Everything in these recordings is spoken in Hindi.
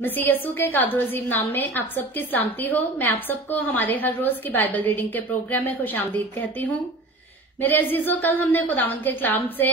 मसीह यसू के कादो अजीम नाम में आप सबकी सलामती हो। मैं आप सबको हमारे हर रोज की बाइबल रीडिंग के प्रोग्राम में खुशामदीद कहती हूँ। मेरे अजीजों, कल हमने खुदावंद के कलाम से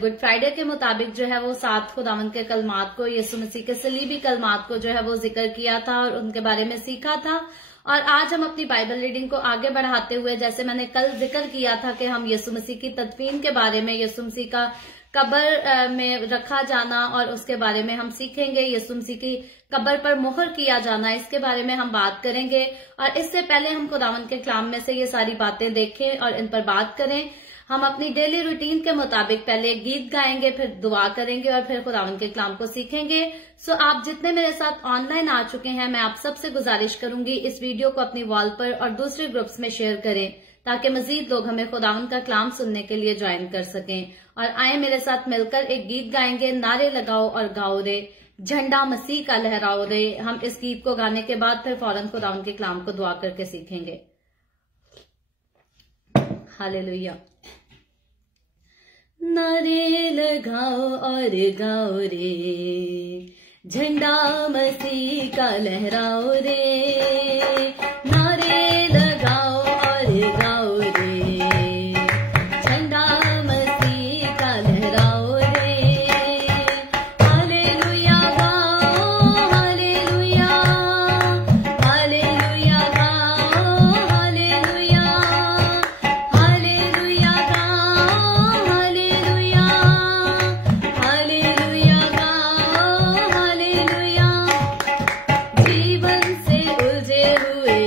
गुड फ्राइडे के मुताबिक जो है वो 7 खुदावंद के कलमात को, यीशु मसीह के सलीबी कलमात को जो है वो जिक्र किया था और उनके बारे में सीखा था। और आज हम अपनी बाइबल रीडिंग को आगे बढ़ाते हुए, जैसे मैंने कल जिक्र किया था कि हम यीशु मसीह की तदफीन के बारे में, यीशु मसीह का कब्र में रखा जाना और उसके बारे में हम सीखेंगे। यीशु मसीह की कब्र पर मोहर किया जाना, इसके बारे में हम बात करेंगे। और इससे पहले हम खुदावंद के कलाम में से ये सारी बातें देखें और इन पर बात करें। हम अपनी डेली रूटीन के मुताबिक पहले गीत गाएंगे, फिर दुआ करेंगे और फिर खुदावंद के कलाम को सीखेंगे। सो आप जितने मेरे साथ ऑनलाइन आ चुके हैं, मैं आप सबसे गुजारिश करूंगी इस वीडियो को अपनी वॉल पर और दूसरे ग्रुप्स में शेयर करें, ताकि मजीद लोग हमें खुदावंद का कलाम सुनने के लिए ज्वाइन कर सकें। और आए मेरे साथ मिलकर एक गीत गाएंगे, नारे लगाओ और गाओ रे, झंडा मसीह का लहराओ रे। हम इस गीत को गाने के बाद फिर फौरन खुदावंद के कलाम को दुआ करके सीखेंगे। हालेलुया। नारे लगाओ और गाओ रे, झंडा मसीह का लहराओ रे। नारे लगाओ और गाओ रे, झंडा मसीह का लहराओ रे। हालेलुया गाओ, हालेलुया, हालेलुया गाओ, हालेलुया, हालेलुया गाओ, हालेलुया, हालेलुया गाओ, हालेलुया। जीवन से उलझे हुए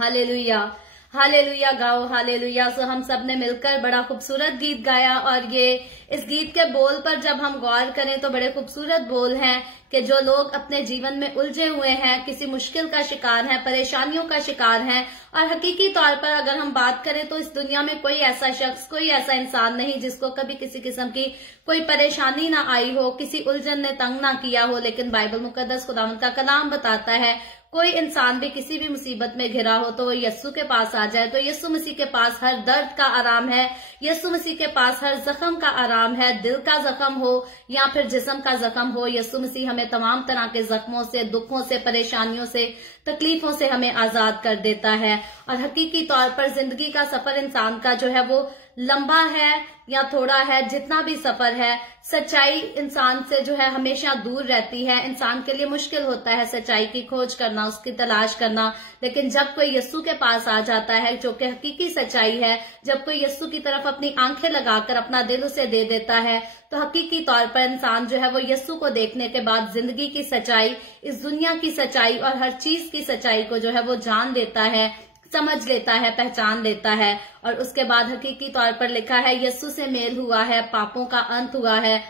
हालेलुया, हालेलुया गाओ, हालेलुया। सो हम सब ने मिलकर बड़ा खूबसूरत गीत गाया, और ये इस गीत के बोल पर जब हम गौर करें तो बड़े खूबसूरत बोल हैं कि जो लोग अपने जीवन में उलझे हुए हैं, किसी मुश्किल का शिकार हैं, परेशानियों का शिकार हैं, और हकीकी तौर पर अगर हम बात करें तो इस दुनिया में कोई ऐसा शख्स, कोई ऐसा इंसान नहीं जिसको कभी किसी किस्म की कोई परेशानी ना आई हो, किसी उलझन ने तंग ना किया हो। लेकिन बाइबल मुकद्दस खुदावंद का कलाम बताता है कोई इंसान भी किसी भी मुसीबत में घिरा हो तो वो यस्सु के पास आ जाए, तो यस्सु मसीह के पास हर दर्द का आराम है, यस्सु मसीह के पास हर जख्म का आराम है। दिल का जख्म हो या फिर जिस्म का जख्म हो, यस्सु मसीह हमें तमाम तरह के जख्मों से, दुखों से, परेशानियों से, तकलीफों से हमें आजाद कर देता है। और हकीकी तौर पर जिंदगी का सफर इंसान का जो है वो लंबा है या थोड़ा है, जितना भी सफर है, सच्चाई इंसान से जो है हमेशा दूर रहती है। इंसान के लिए मुश्किल होता है सच्चाई की खोज करना, उसकी तलाश करना। लेकिन जब कोई यस्सु के पास आ जाता है, जो कि हकीकी सच्चाई है, जब कोई यस्सु की तरफ अपनी आंखें लगाकर अपना दिल उसे दे देता है, तो हकीकी तौर पर इंसान जो है वो यस्सु को देखने के बाद जिंदगी की सच्चाई, इस दुनिया की सच्चाई और हर चीज की सच्चाई को जो है वो जान लेता है, समझ लेता है, पहचान लेता है। और उसके बाद हकीकी तौर पर लिखा है यस्सु से मेल हुआ है, पापों का अंत हुआ है।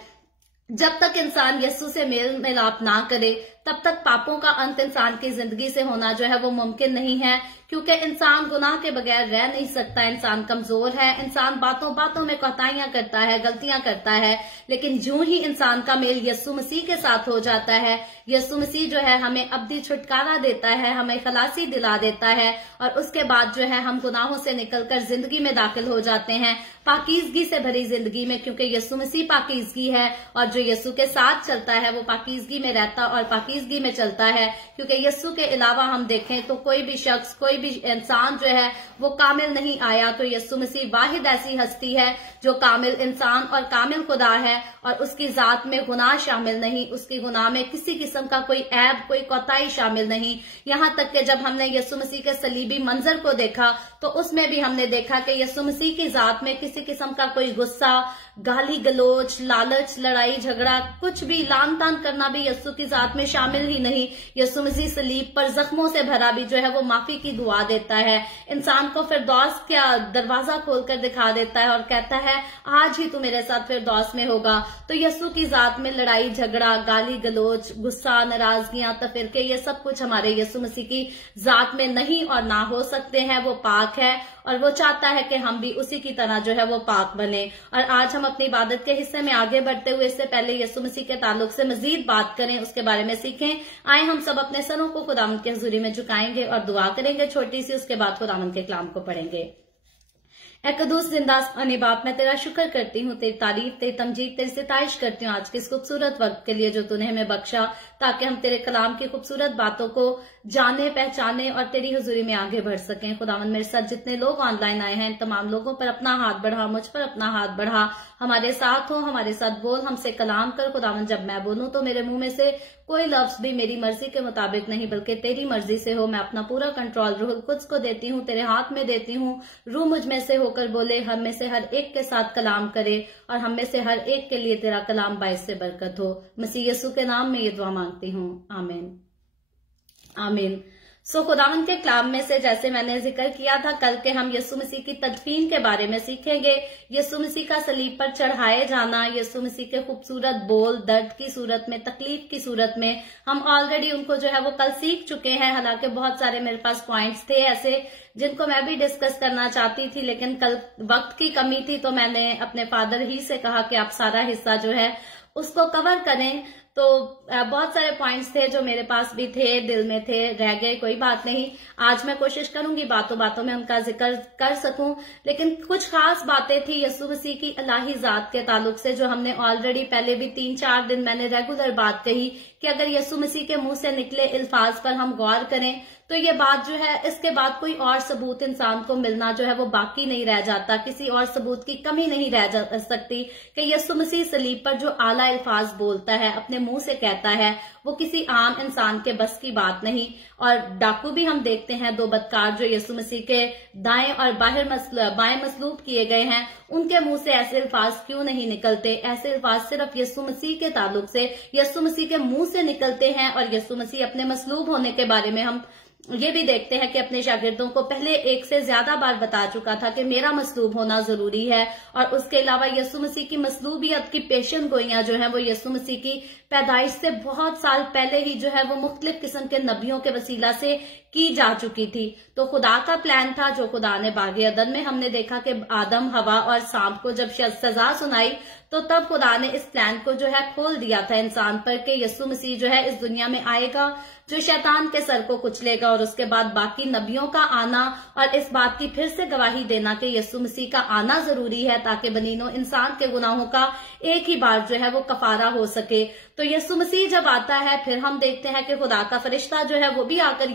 जब तक इंसान यस्सु से मेल मिलाप ना करे तब तक पापों का अंत इंसान की जिंदगी से होना जो है वो मुमकिन नहीं है, क्योंकि इंसान गुनाह के बगैर रह नहीं सकता। इंसान कमजोर है, इंसान बातों बातों में कोताहियां करता है, गलतियां करता है। लेकिन जो ही इंसान का मेल यस्सु मसीह के साथ हो जाता है, यस्सु मसीह जो है हमें अब्दी छुटकारा देता है, हमें खलासी दिला देता है, और उसके बाद जो है हम गुनाहों से निकलकर जिंदगी में दाखिल हो जाते हैं, पाकीज़गी से भरी जिंदगी में, क्योंकि यस्सु मसीह पाकीज़गी है। और जो यस्सु के साथ चलता है वो पाकीज़गी में रहता और पाकीज़गी में चलता है, क्योंकि यस्सु के अलावा हम देखें तो कोई भी शख्स, कोई भी इंसान जो है वो कामिल नहीं आया। तो यस्सु मसीह वाहिद ऐसी हस्ती है जो कामिल इंसान और कामिल खुदा है, और उसकी जात में गुनाह शामिल नहीं, उसकी गुनाह में किसी किस्म का कोई ऐब, कोई कोताही शामिल नहीं। यहाँ तक कि जब हमने यस्सु मसीह के सलीबी मंजर को देखा तो उसमें भी हमने देखा कि यस्सु मसीह की जात में किसी किस्म का कोई गुस्सा, गाली गलोच, लालच, लड़ाई झगड़ा, कुछ भी लान तान करना भी यस्सु की जात में शामिल ही नहीं। यस्सु मसीह सलीब पर जख्मों से भरा भी जो है वो माफी की दुआ देता है, इंसान को फिरदौस का दरवाजा खोलकर दिखा देता है और कहता है आज ही तू मेरे साथ फिरदौस में होगा। तो यस्सु की जात में लड़ाई झगड़ा, गाली गलोच, गुस्सा, नाराजगियां, तफिरके, ये सब कुछ हमारे यस्सु मसीह की जात में नहीं और ना हो सकते हैं। वो पाक है और वो चाहता है कि हम भी उसी की तरह जो है वो पाक बने। और आज हम अपनी इबादत के हिस्से में आगे बढ़ते हुए इससे पहले यस्सु मसीह के ताल्लुक से मजीद बात करें, उसके बारे में सीखें। आए हम सब अपने सरों को खुदावंद की हुजूरी में झुकाएंगे और दुआ करेंगे छोटी सी, उसके बाद खुदावंद के कलाम को पढ़ेंगे। ऐ कदूस जिंदा आसमानी बाप, मैं तेरा शुक्र करती हूँ, तेरी तारीफ, तेरी तमजीद, तेरी सिताइश करती हूँ आज के इस खूबसूरत वक्त के लिए जो तूने हमें बख्शा, ताकि हम तेरे कलाम की खूबसूरत बातों को जाने, पहचाने और तेरी हुजूरी में आगे बढ़ सकें। खुदावंद मेरे साथ जितने लोग ऑनलाइन आए हैं, तमाम लोगों पर अपना हाथ बढ़ा, मुझ पर अपना हाथ बढ़ा, हमारे साथ हो, हमारे साथ बोल, हमसे कलाम कर। खुदावंद जब मैं बोलूं तो मेरे मुंह में से कोई लफ्ज भी मेरी मर्जी के मुताबिक नहीं बल्कि तेरी मर्जी से हो। मैं अपना पूरा कंट्रोल रूहुल कुद्स को देती हूँ, तेरे हाथ में देती हूँ। रूह मुझ में से होकर बोले, हम में से हर एक के साथ कलाम करे और हम में से हर एक के लिए तेरा कलाम बाइस से बरकत हो। मसीह यीशु के नाम में ये दुआ मांगती हूँ, आमीन, आमीन। सो खुदावंद के कलाम में से जैसे मैंने जिक्र किया था कल के, हम यीशु मसीह की तदफीन के बारे में सीखेंगे। यीशु मसीह का सलीब पर चढ़ाए जाना, यीशु मसीह के खूबसूरत बोल, दर्द की सूरत में, तकलीफ की सूरत में, हम ऑलरेडी उनको जो है वो कल सीख चुके हैं। हालांकि बहुत सारे मेरे पास पॉइंट्स थे ऐसे जिनको मैं भी डिस्कस करना चाहती थी, लेकिन कल वक्त की कमी थी, तो मैंने अपने फादर ही से कहा कि आप सारा हिस्सा जो है उसको कवर करें। तो बहुत सारे पॉइंट्स थे जो मेरे पास भी थे, दिल में थे, रह गए, कोई बात नहीं। आज मैं कोशिश करूंगी बातों बातों में उनका जिक्र कर सकूं। लेकिन कुछ खास बातें थी यीशु मसीह की इलाही जात के ताल्लुक से जो हमने ऑलरेडी पहले भी 3-4 दिन मैंने रेगुलर बात कही कि अगर यीशु मसीह के मुंह से निकले अल्फाज पर हम गौर करें तो ये बात जो है, इसके बाद कोई और सबूत इंसान को मिलना जो है वो बाकी नहीं रह जाता, किसी और सबूत की कमी नहीं रह जा सकती कि यीशु मसीह सलीब पर जो आला अल्फाज बोलता है, अपने मुंह से कहता है, वो किसी आम इंसान के बस की बात नहीं। और डाकू भी हम देखते हैं, 2 बदकार जो यीशु मसीह के दाएं और बाएं मसलूब किए गए हैं, उनके मुंह से ऐसे अल्फाज क्यों नहीं निकलते? ऐसे अल्फाज सिर्फ यीशु मसीह के ताल्लुक से यीशु मसीह के मुंह से निकलते हैं। और यीशु मसीह अपने मसलूब होने के बारे में हम ये भी देखते हैं कि अपने शागिर्दों को पहले 1 से ज्यादा बार बता चुका था कि मेरा मसलूब होना जरूरी है। और उसके अलावा यीशु मसीह की मसलूबियत की पेशन गोइयां जो है वो यीशु मसीह की पैदाइश से बहुत साल पहले ही जो है वो मुख्तलिफ किस्म के नबियों के वसीला से की जा चुकी थी। तो खुदा का प्लान था जो खुदा ने बागे अदन में हमने देखा कि आदम, हवा और सांप को जब सजा सुनाई तो तब खुदा ने इस प्लान को जो है खोल दिया था इंसान पर कि यीशु मसीह जो है इस दुनिया में आएगा, जो शैतान के सर को कुचलेगा। और उसके बाद बाकी नबियों का आना और इस बात की फिर से गवाही देना कि यीशु मसीह का आना जरूरी है ताकि बनीनो इंसान के गुनाहों का एक ही बार जो है वो कफारा हो सके। तो यीशु मसीह जब आता है फिर हम देखते हैं कि खुदा का फरिश्ता जो है वो भी आकर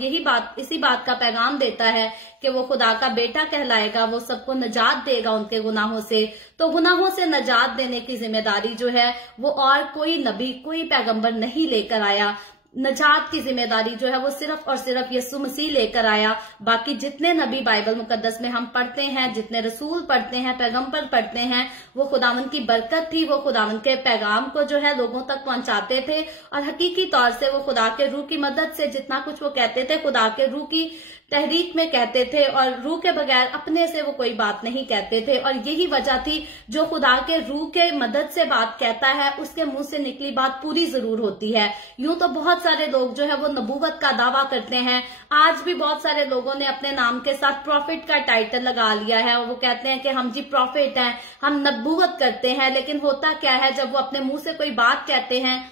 इसी बात का पैगाम देता है कि वो खुदा का बेटा कहलाएगा, वो सबको नजात देगा उनके गुनाहों से। तो गुनाहों से नजात देने की जिम्मेदारी जो है वो और कोई नबी, कोई पैगंबर नहीं लेकर आया। नजात की जिम्मेदारी जो है वो सिर्फ और सिर्फ यीशु मसीह लेकर आया। बाकी जितने नबी बाइबल मुकद्दस में हम पढ़ते हैं, जितने रसूल पढ़ते हैं, पैगंबर पढ़ते हैं, वो खुदावन की बरकत थी। वो खुदावन के पैगाम को जो है लोगों तक पहुंचाते थे और हकीकी तौर से वो खुदा के रूह की मदद से जितना कुछ वो कहते थे खुदा के रूह की तहरीक में कहते थे और रूह के बगैर अपने से वो कोई बात नहीं कहते थे। और यही वजह थी जो खुदा के रूह के मदद से बात कहता है उसके मुंह से निकली बात पूरी जरूर होती है। यूं तो बहुत सारे लोग जो है वो नबूवत का दावा करते हैं। आज भी बहुत सारे लोगों ने अपने नाम के साथ प्रॉफिट का टाइटल लगा लिया है और वो कहते हैं कि हम जी प्रॉफिट हैं, हम नबूवत करते हैं। लेकिन होता क्या है, जब वो अपने मुंह से कोई बात कहते हैं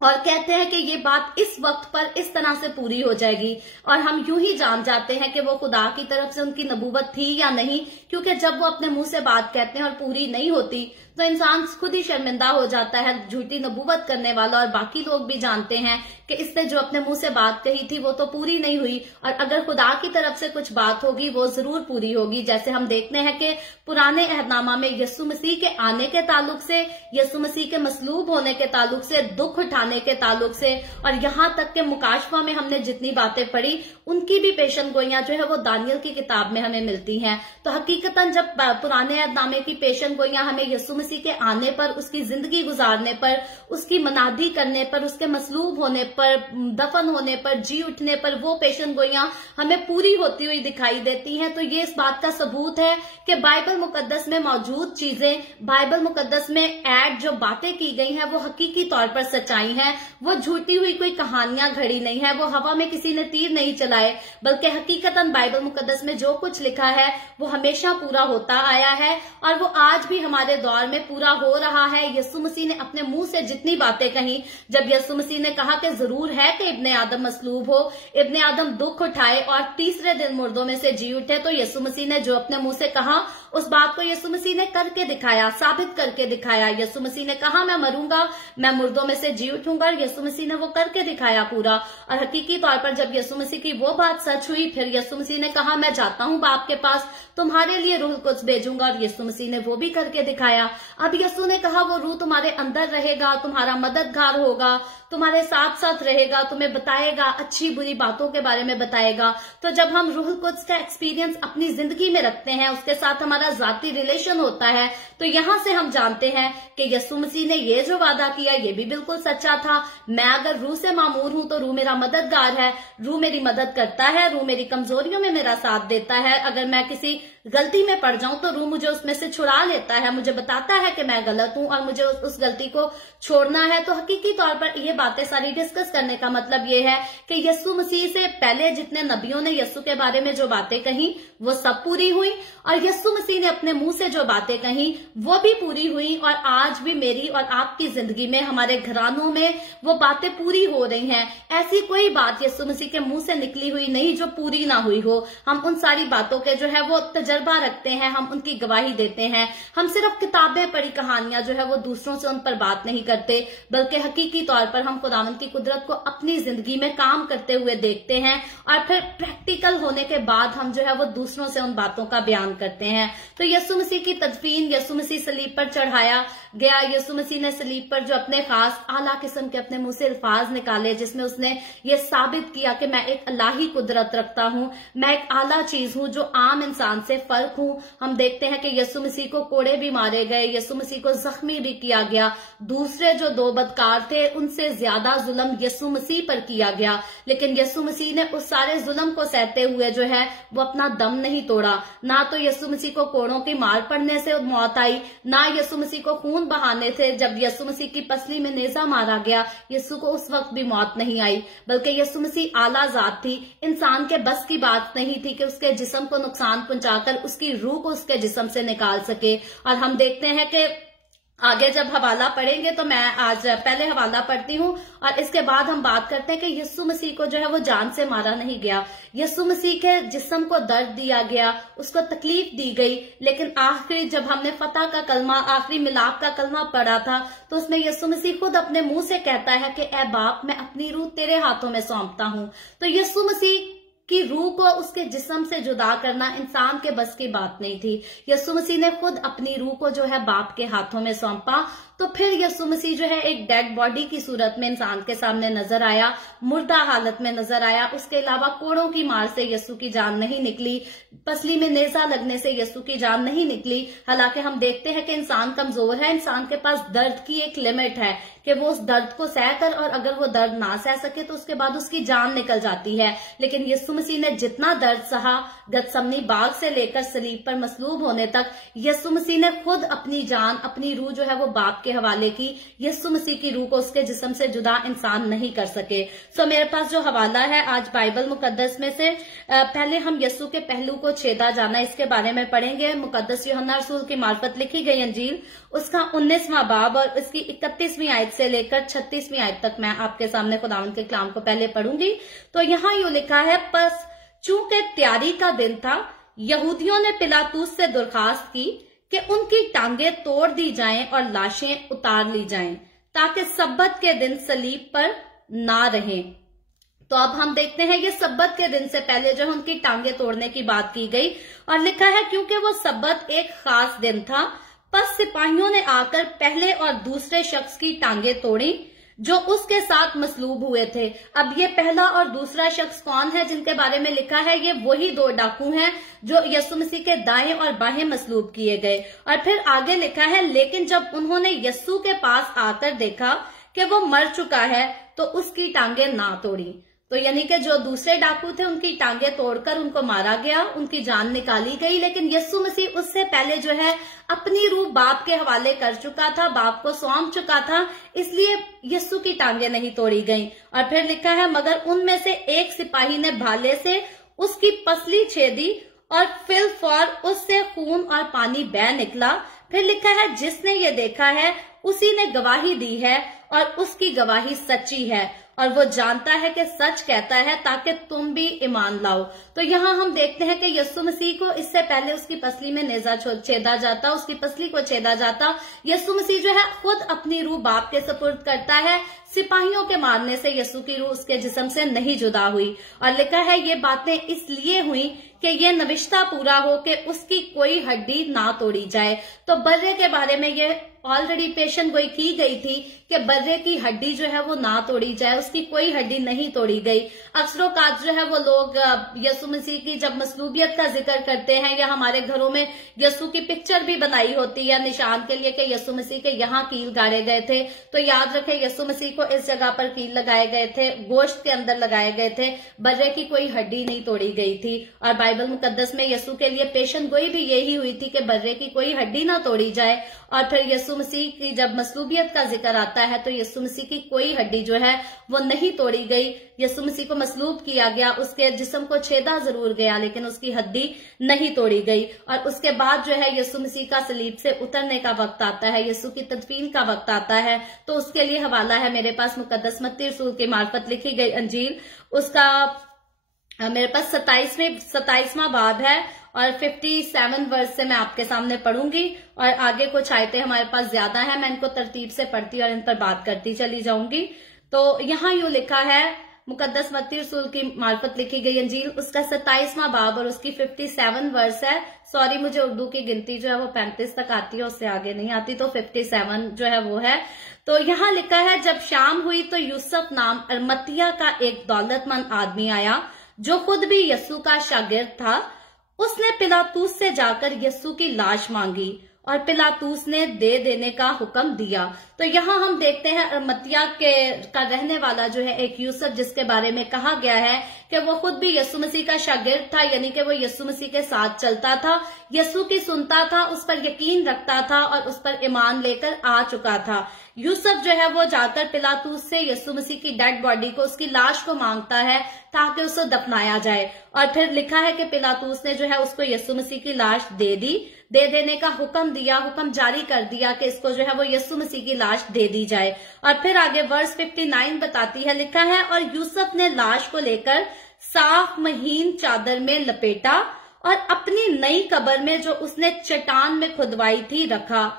और कहते हैं कि ये बात इस वक्त पर इस तरह से पूरी हो जाएगी और हम यूं ही जान जाते हैं कि वो खुदा की तरफ से उनकी नबूवत थी या नहीं। क्योंकि जब वो अपने मुंह से बात कहते हैं और पूरी नहीं होती तो इंसान खुद ही शर्मिंदा हो जाता है, झूठी नबूवत करने वाला। और बाकी लोग भी जानते हैं कि इसने जो अपने मुंह से बात कही थी वो तो पूरी नहीं हुई और अगर खुदा की तरफ से कुछ बात होगी वो जरूर पूरी होगी। जैसे हम देखते हैं कि पुराने अहदनामा में यीशु मसीह के आने के ताल्लुक से, यीशु मसीह के मसलूब होने के ताल्लुक से, दुख उठाने के ताल्लुक से और यहाँ तक के मुकाशफा में हमने जितनी बातें पढ़ी उनकी भी पेशन गोइयां जो है वो दानियल की किताब में हमें मिलती हैं। तो हकीकतन जब पुराने अहदनामे की पेशन गोइयां हमें यीशु मसीह के आने पर, उसकी जिंदगी गुजारने पर, उसकी मनादी करने पर, उसके मसलूब होने पर, दफन होने पर, जी उठने पर वो पेशन गोइयां हमें पूरी होती हुई दिखाई देती हैं। तो ये इस बात का सबूत है कि बाइबल मुकद्दस में मौजूद चीजें, बाइबल मुकद्दस में ऐड जो बातें की गई हैं वो हकीकी तौर पर सच्चाई हैं। वो झूठी हुई कोई कहानियां घड़ी नहीं है, वो हवा में किसी ने तीर नहीं चलाए, बल्कि हकीकतन बाइबल मुकद्दस में जो कुछ लिखा है वो हमेशा पूरा होता आया है और वो आज भी हमारे दौर में पूरा हो रहा है। यीशु मसीह ने अपने मुंह से जितनी बातें कही, जब यीशु मसीह ने कहा कि जरूर है कि इब्ने आदम मसलूब हो, इब्ने आदम दुख उठाए और तीसरे दिन मुर्दों में से जी उठे, तो यीशु मसीह ने जो अपने मुंह से कहा उस बात को यीशु मसीह ने करके दिखाया, साबित करके दिखाया। यीशु मसीह ने कहा मैं मरूंगा, मैं मुर्दों में से जी उठूंगा, यीशु मसीह ने वो करके दिखाया पूरा। और हकीकी तौर पर जब यीशु मसीह की वो बात सच हुई, फिर यीशु मसीह ने कहा मैं जाता हूं बाप के पास, तुम्हारे लिए रूह कुद्स भेजूंगा, और यीशु मसीह ने वो भी करके दिखाया। अब यीशु ने कहा वो रूह तुम्हारे अंदर रहेगा, तुम्हारा मददगार होगा, तुम्हारे साथ साथ रहेगा, तुम्हें बताएगा, अच्छी बुरी बातों के बारे में बताएगा। तो जब हम रूह कुद्स का एक्सपीरियंस अपनी जिंदगी में रखते हैं, उसके साथ हमारा जाती रिलेशन होता है, तो यहां से हम जानते हैं कि यीशु मसीह ने ये जो वादा किया ये भी बिल्कुल सच्चा था। मैं अगर रूह से मामूर हूं तो रूह मेरा मददगार है, रूह मेरी मदद करता है, रूह मेरी कमजोरियों में मेरा साथ देता है। अगर मैं किसी गलती में पड़ जाऊं तो रूह मुझे उसमें से छुड़ा लेता है, मुझे बताता है कि मैं गलत हूं और मुझे उस गलती को छोड़ना है। तो हकीकी तौर पर ये बातें सारी डिस्कस करने का मतलब ये है कि यीशु मसीह से पहले जितने नबियों ने यीशु के बारे में जो बातें कही वो सब पूरी हुई और यीशु मसीह ने अपने मुंह से जो बातें कही वो भी पूरी हुई। और आज भी मेरी और आपकी जिंदगी में, हमारे घरानों में वो बातें पूरी हो रही हैं। ऐसी कोई बात यीशु मसीह के मुंह से निकली हुई नहीं जो पूरी ना हुई हो। हम उन सारी बातों के जो है वो तजर्बा रखते हैं, हम उनकी गवाही देते हैं। हम सिर्फ किताबें पढ़ी कहानियां जो है वो दूसरों से उन पर बात नहीं करते, बल्कि हकीकी तौर पर हम हम खुदावंद की कुदरत को अपनी जिंदगी में काम करते हुए देखते हैं और फिर प्रैक्टिकल होने के बाद हम जो है वो दूसरों से उन बातों का बयान करते हैं। तो यीशु मसीह की तदफीन, यीशु मसीह सलीब पर चढ़ाया गया, यीशु मसीह ने सलीब पर जो अपने खास आला किस्म के अपने मुंह से अल्फाज निकाले जिसमें उसने ये साबित किया कि मैं एक अल्लाही कुदरत रखता हूं, मैं एक आला चीज हूं जो आम इंसान से फर्क हूं। हम देखते हैं कि यीशु मसीह को कोड़े भी मारे गए, यीशु मसीह को जख्मी भी किया गया, दूसरे जो दो बदकार थे उनसे ज्यादा जुल्म यीशु मसीह पर किया गया, लेकिन यीशु मसीह ने उस सारे जुल्म को सहते हुए जो है वो अपना दम नहीं तोड़ा। ना तो यीशु मसीह को कोड़ों की मार पड़ने से मौत आई, ना यीशु मसीह को खून बहाने से जब यीशु मसीह की पसली में नेजा मारा गया यीशु को उस वक्त भी मौत नहीं आई, बल्कि यीशु मसीह आला जात थी। इंसान के बस की बात नहीं थी कि उसके जिस्म को नुकसान पहुंचाकर उसकी रूह को उसके जिस्म से निकाल सके। और हम देखते हैं कि आगे जब हवाला पढ़ेंगे तो मैं आज पहले हवाला पढ़ती हूँ और इसके बाद हम बात करते हैं कि यीशु मसीह को जो है वो जान से मारा नहीं गया, यीशु मसीह के जिस्म को दर्द दिया गया, उसको तकलीफ दी गई, लेकिन आखिरी जब हमने फतह का कलमा, आखिरी मिलाप का कलमा पढ़ा था तो उसमें यीशु मसीह खुद अपने मुंह से कहता है कि ऐ बाप, मैं अपनी रूह तेरे हाथों में सौंपता हूँ। तो यीशु मसीह की रूह को उसके जिस्म से जुदा करना इंसान के बस की बात नहीं थी। यीशु मसीह ने खुद अपनी रूह को जो है बाप के हाथों में सौंपा। तो फिर यीशु मसीह जो है एक डेड बॉडी की सूरत में इंसान के सामने नजर आया, मुर्दा हालत में नजर आया। उसके अलावा कोड़ों की मार से यीशु की जान नहीं निकली, पसली में नेजा लगने से यीशु की जान नहीं निकली। हालांकि हम देखते हैं कि इंसान कमजोर है, इंसान के पास दर्द की एक लिमिट है कि वो उस दर्द को सह कर, और अगर वो दर्द ना सह सके तो उसके बाद उसकी जान निकल जाती है। लेकिन यीशु मसीह ने जितना दर्द सहा गतसमनी बाग से लेकर सलीब पर मसलूब होने तक, यीशु मसीह ने खुद अपनी जान, अपनी रूह जो है वो बाप के हवाले की। यीशु मसीह की रूह को उसके जिस्म से जुदा इंसान नहीं कर सके। सो मेरे पास जो हवाला है आज बाइबल मुकद्दस में से, पहले हम यीशु के पहलू को छेदा जाना इसके बारे में पढ़ेंगे। मुकद्दस यूहन्ना रसूल की मार्फत लिखी गई अंजील उसका 19वां बाब और इसकी 31वीं आयत से लेकर 36वीं आयत तक मैं आपके सामने खुदावंद के कलाम को पहले पढ़ूंगी। तो यहाँ यूं लिखा है, बस चूंकि तैयारी का दिन था, यहूदियों ने पिलातूस से दरखास्त की कि उनकी टांगे तोड़ दी जाएं और लाशें उतार ली जाएं ताकि सब्बत के दिन सलीब पर ना रहें। तो अब हम देखते हैं ये सब्बत के दिन से पहले जो है उनकी टांगे तोड़ने की बात की गई और लिखा है क्योंकि वो सब्बत एक खास दिन था, बस सिपाहियों ने आकर पहले और दूसरे शख्स की टांगे तोड़ी जो उसके साथ मसलूब हुए थे। अब ये पहला और दूसरा शख्स कौन है जिनके बारे में लिखा है? ये वही दो डाकू हैं जो यीशु मसीह के दाएं और बाएं मसलूब किए गए। और फिर आगे लिखा है, लेकिन जब उन्होंने यीशु के पास आकर देखा कि वो मर चुका है तो उसकी टांगे ना तोड़ी। तो यानी कि जो दूसरे डाकू थे उनकी टांगे तोड़कर उनको मारा गया, उनकी जान निकाली गई, लेकिन यीशु मसीह उससे पहले जो है अपनी रूह बाप के हवाले कर चुका था, बाप को सौंप चुका था, इसलिए यीशु की टांगे नहीं तोड़ी गई। और फिर लिखा है, मगर उनमें से एक सिपाही ने भाले से उसकी पसली छेदी और फिल फौर उससे खून और पानी बह निकला। फिर लिखा है, जिसने ये देखा है उसी ने गवाही दी है और उसकी गवाही सच्ची है और वो जानता है कि सच कहता है ताकि तुम भी ईमान लाओ। तो यहाँ हम देखते हैं कि यीशु मसीह को इससे पहले उसकी पसली में नेजा छेदा जाता, उसकी पसली को छेदा जाता। यीशु मसीह जो है खुद अपनी रूह बाप के सुपुर्द करता है। सिपाहियों के मारने से यीशु की रूह उसके जिस्म से नहीं जुदा हुई। और लिखा है ये बातें इसलिए हुई कि ये नविश्ता पूरा हो कि उसकी कोई हड्डी ना तोड़ी जाए। तो बर्रे के बारे में ये ऑलरेडी पेशन गोई की गई थी कि बर्रे की हड्डी जो है वो ना तोड़ी जाए, उसकी कोई हड्डी नहीं तोड़ी गई। अक्सरोकात जो है वो लोग यीशु मसीह की जब मसलूबियत का जिक्र करते हैं या हमारे घरों में यीशु की पिक्चर भी बनाई होती है निशान के लिए कि यीशु मसीह के यहाँ कील गाड़े गए थे, तो याद रखें यीशु मसीह को इस जगह पर कील लगाए गए थे, गोश्त के अंदर लगाए गए थे, बर्रे की कोई हड्डी नहीं तोड़ी गई थी। और बाइबल मुकद्दस में यीशु के लिए पेशन गोई भी यही हुई थी कि बर्रे की कोई हड्डी ना तोड़ी जाए। और फिर यीशु मसीह की जब मसलूबियत का जिक्र आता है तो यीशु मसीह की कोई हड्डी जो है वो नहीं तोड़ी गई। यीशु मसीह को मसलूब किया गया, उसके जिस्म को छेदा जरूर गया लेकिन उसकी हड्डी नहीं तोड़ी गई। और उसके बाद जो है यीशु मसीह का सलीब से उतरने का वक्त आता है, यीशु की तदफीन का वक्त आता है। तो उसके लिए हवाला है मेरे पास मुकद्दस मत्ती रसूल की मार्फत लिखी गई अंजील, उसका मेरे पास 27वां बाब है और 57 वर्स से मैं आपके सामने पढ़ूंगी। और आगे कुछ आयतें हमारे पास ज्यादा है, मैं इनको तरतीब से पढ़ती और इन पर बात करती चली जाऊंगी। तो यहाँ यूं लिखा है, मुकद्दस मत्ती रसूल की मार्फत लिखी गई अंजील, उसका 27वां बाब और उसकी 57 वर्स है। सॉरी, मुझे उर्दू की गिनती जो है वो 35 तक आती है, उससे आगे नहीं आती, तो 57 जो है वो है। तो यहाँ लिखा है, जब शाम हुई तो यूसुफ नाम अरमतिया का एक दौलतमंद आदमी आया जो खुद भी यस्सु का शागिर्द था। उसने पिलातूस से जाकर यस्सु की लाश मांगी और पिलातूस ने दे देने का हुक्म दिया। तो यहाँ हम देखते हैं अरमतिया का रहने वाला जो है एक यूसुफ, जिसके बारे में कहा गया है कि वो खुद भी यस्सु मसीह का शागिर्द था, यानी कि वो यस्सु मसीह के साथ चलता था, यस्सु की सुनता था, उस पर यकीन रखता था और उस पर ईमान लेकर आ चुका था। यूसुफ जो है वो जाकर पिलातूस से यस्सु मसीह की डेड बॉडी को, उसकी लाश को मांगता है ताकि उसे दफनाया जाए। और फिर लिखा है कि पिलातूस ने जो है उसको यस्सु मसीह की लाश दे देने का हुक्म दिया, हुक्म जारी कर दिया कि इसको जो है वो यस्सु मसीह की लाश दे दी जाए। और फिर आगे वर्स 59 बताती है, लिखा है, और यूसुफ ने लाश को लेकर साफ महीन चादर में लपेटा और अपनी नई कब्र में जो उसने चट्टान में खुदवाई थी रखा।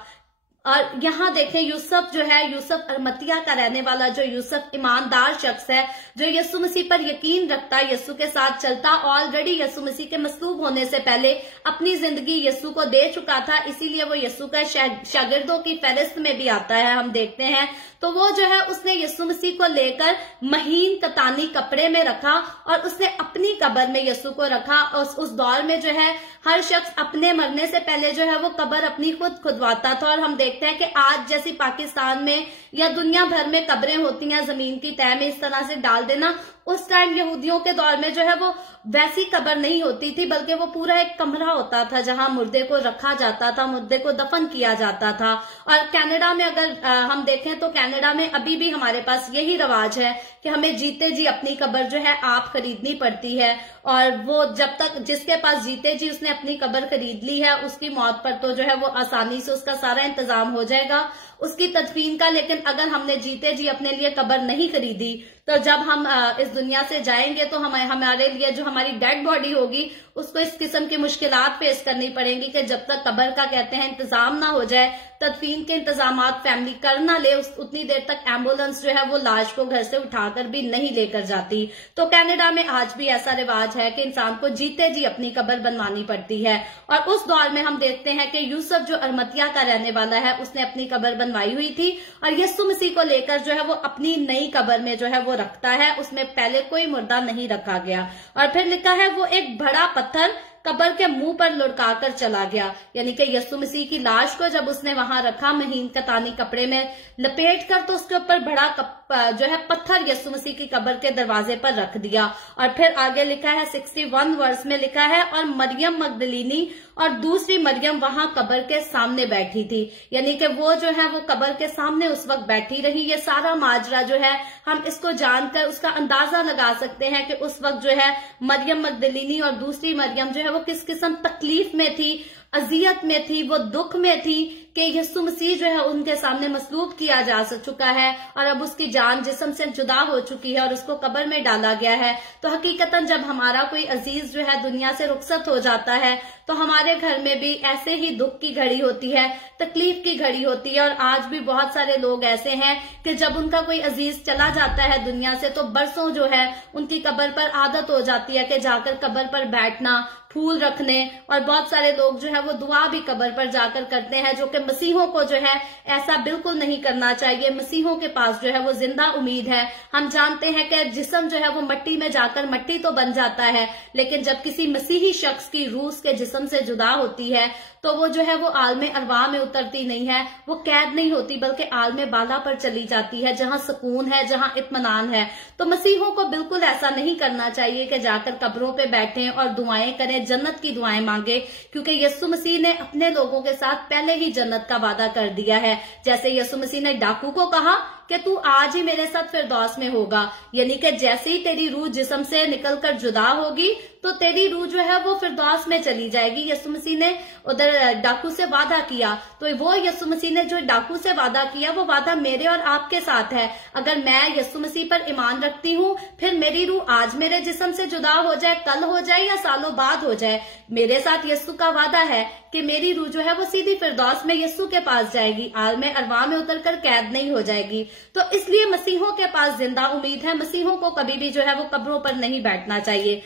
और यहाँ देखें, यूसुफ जो है, यूसुफ अरमतिया का रहने वाला जो यूसुफ ईमानदार शख्स है, जो यस्सु मसीह पर यकीन रखता है, यस्सु के साथ चलता, ऑलरेडी यस्सु मसीह के मसलूब होने से पहले अपनी जिंदगी यस्सु को दे चुका था, इसीलिए वो यस्सु का शागिर्दों की फहरिस्त में भी आता है, हम देखते हैं। तो वो जो है उसने यस्सु मसीह को लेकर महीन कतानी कपड़े में रखा और उसने अपनी कब्र में यस्सु को रखा। और उस दौर में जो है हर शख्स अपने मरने से पहले जो है वो कब्र अपनी खुद खुदवाता था। और हम देखते हैं कि आज जैसी पाकिस्तान में या दुनिया भर में कब्रें होती हैं जमीन की तह में इस तरह से डाल देना, उस टाइम यहूदियों के दौर में जो है वो वैसी कब्र नहीं होती थी, बल्कि वो पूरा एक कमरा होता था जहां मुर्दे को रखा जाता था, मुर्दे को दफन किया जाता था। और कनाडा में अगर हम देखें तो कनाडा में अभी भी हमारे पास यही रवाज है कि हमें जीते जी अपनी कब्र जो है आप खरीदनी पड़ती है। और वो जब तक जिसके पास जीते जी उसने अपनी कब्र खरीद ली है, उसकी मौत पर तो जो है वो आसानी से उसका सारा इंतजाम हो जाएगा उसकी तदफीन का। लेकिन अगर हमने जीते जी अपने लिए कब्र नहीं खरीदी तो जब हम इस दुनिया से जाएंगे तो हमारे लिए जो हमारी डेड बॉडी होगी उसको इस किस्म की मुश्किलात फेस करनी पड़ेंगी कि जब तक कब्र का कहते हैं इंतजाम ना हो जाए, तदफीन के इंतजाम फैमिली कर ना ले, उतनी देर तक एम्बुलेंस जो है वो लाश को घर से उठाकर भी नहीं लेकर जाती। तो कनाडा में आज भी ऐसा रिवाज है कि इंसान को जीते जी अपनी कब्र बनवानी पड़ती है। और उस दौर में हम देखते हैं कि यूसुफ जो अरमतिया का रहने वाला है उसने अपनी कब्र बनवाई हुई थी और यस्सु मसीह को लेकर जो है वो अपनी नई कब्र में जो है वो रखता है, उसमें पहले कोई मुर्दा नहीं रखा गया। और फिर लिखा है, वो एक बड़ा पत्थर कब्र के मुंह पर लुढ़का कर चला गया, यानी कि यस्सु मसीह की लाश को जब उसने वहां रखा महीन कतानी कपड़े में लपेट कर, तो उसके ऊपर बड़ा जो है पत्थर यस्सु मसीह की कब्र के दरवाजे पर रख दिया। और फिर आगे लिखा है 61 वर्स में लिखा है, और मरियम मगदलीनी और दूसरी मरियम वहां कब्र के सामने बैठी थी, यानी कि वो जो है वो कब्र के सामने उस वक्त बैठी रही। ये सारा माजरा जो है हम इसको जानकर उसका अंदाजा लगा सकते हैं कि उस वक्त जो है मरियम मगदलीनी और दूसरी मरियम जो है वो किस किस्म तकलीफ में थी, अजियत में थी, वो दुख में थी कि यस्सु मसीह जो है उनके सामने मसलूब किया जा चुका है और अब उसकी जान जिस्म से जुदा हो चुकी है और उसको कब्र में डाला गया है। तो हकीकतन जब हमारा कोई अजीज जो है दुनिया से रुखसत हो जाता है तो हमारे घर में भी ऐसे ही दुख की घड़ी होती है, तकलीफ की घड़ी होती है। और आज भी बहुत सारे लोग ऐसे हैं कि जब उनका कोई अजीज चला जाता है दुनिया से तो बरसों जो है उनकी कब्र पर आदत हो जाती है कि जाकर कब्र पर बैठना, फूल रखने, और बहुत सारे लोग जो है वो दुआ भी कब्र पर जाकर करते हैं, जो कि मसीहों को जो है ऐसा बिल्कुल नहीं करना चाहिए। मसीहों के पास जो है वो जिंदा उम्मीद है। हम जानते हैं कि जिस्म जो है वो मिट्टी में जाकर मिट्टी तो बन जाता है, लेकिन जब किसी मसीही शख्स की रूह के जिस्म से जुदा होती है तो वो जो है वो आलमे अरवाह में उतरती नहीं है, वो कैद नहीं होती बल्कि आलमे बाला पर चली जाती है, जहां सुकून है, जहां इत्मीनान है। तो मसीहों को बिल्कुल ऐसा नहीं करना चाहिए कि जाकर कब्रों पे बैठें और दुआएं करें, जन्नत की दुआएं मांगे, क्योंकि यस्सु मसीह ने अपने लोगों के साथ पहले ही जन्नत का वादा कर दिया है। जैसे यस्सु मसीह ने डाकू को कहा कि तू आज ही मेरे साथ फिरदौस में होगा, यानी कि जैसे ही तेरी रूह जिस्म से निकलकर जुदा होगी तो तेरी रूह जो है वो फिरदौस में चली जाएगी। यस्सु मसीह ने उधर डाकू से वादा किया, तो वो यस्सु मसीह ने जो डाकू से वादा किया वो वादा मेरे और आपके साथ है। अगर मैं यस्सु मसीह पर ईमान रखती हूँ, फिर मेरी रूह आज मेरे जिस्म से जुदा हो जाए, कल हो जाए या सालों बाद हो जाए, मेरे साथ यस्सु का वादा है कि मेरी रूह जो है वो सीधी फिरदौस में यस्सु के पास जाएगी, आलमे अरवाह में उतरकर कैद नहीं हो जाएगी। तो इसलिए मसीहों के पास जिंदा उम्मीद है। मसीहों को कभी भी जो है वो कब्रों पर नहीं बैठना चाहिए।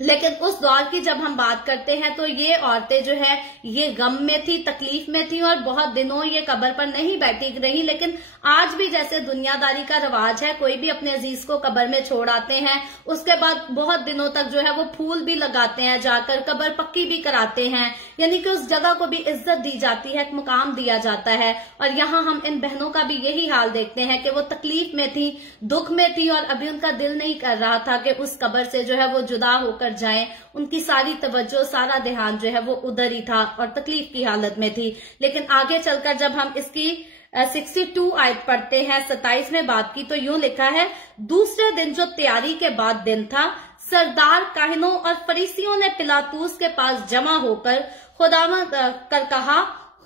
लेकिन उस दौर की जब हम बात करते हैं तो ये औरतें जो है ये गम में थी, तकलीफ में थी और बहुत दिनों ये कब्र पर नहीं बैठी रही। लेकिन आज भी जैसे दुनियादारी का रवाज है, कोई भी अपने अजीज को कब्र में छोड़ आते हैं, उसके बाद बहुत दिनों तक जो है वो फूल भी लगाते हैं, जाकर कब्र पक्की भी कराते हैं, यानी कि उस जगह को भी इज्जत दी जाती है, एक मुकाम दिया जाता है। और यहाँ हम इन बहनों का भी यही हाल देखते हैं कि वो तकलीफ में थी, दुख में थी और अभी उनका दिल नहीं कर रहा था कि उस कब्र से जो है वो जुदा होकर जाएं। उनकी सारी तवज्जो, सारा ध्यान जो है वो उधर ही था और तकलीफ की हालत में थी। लेकिन आगे चलकर जब हम इसकी 62 आयत पढ़ते हैं, 27 में बात की, तो यूं लिखा है, दूसरे दिन जो तैयारी के बाद दिन था, सरदार काहिनों और फरीसियों ने पिलातूस के पास जमा होकर खुदावंद कर कहा,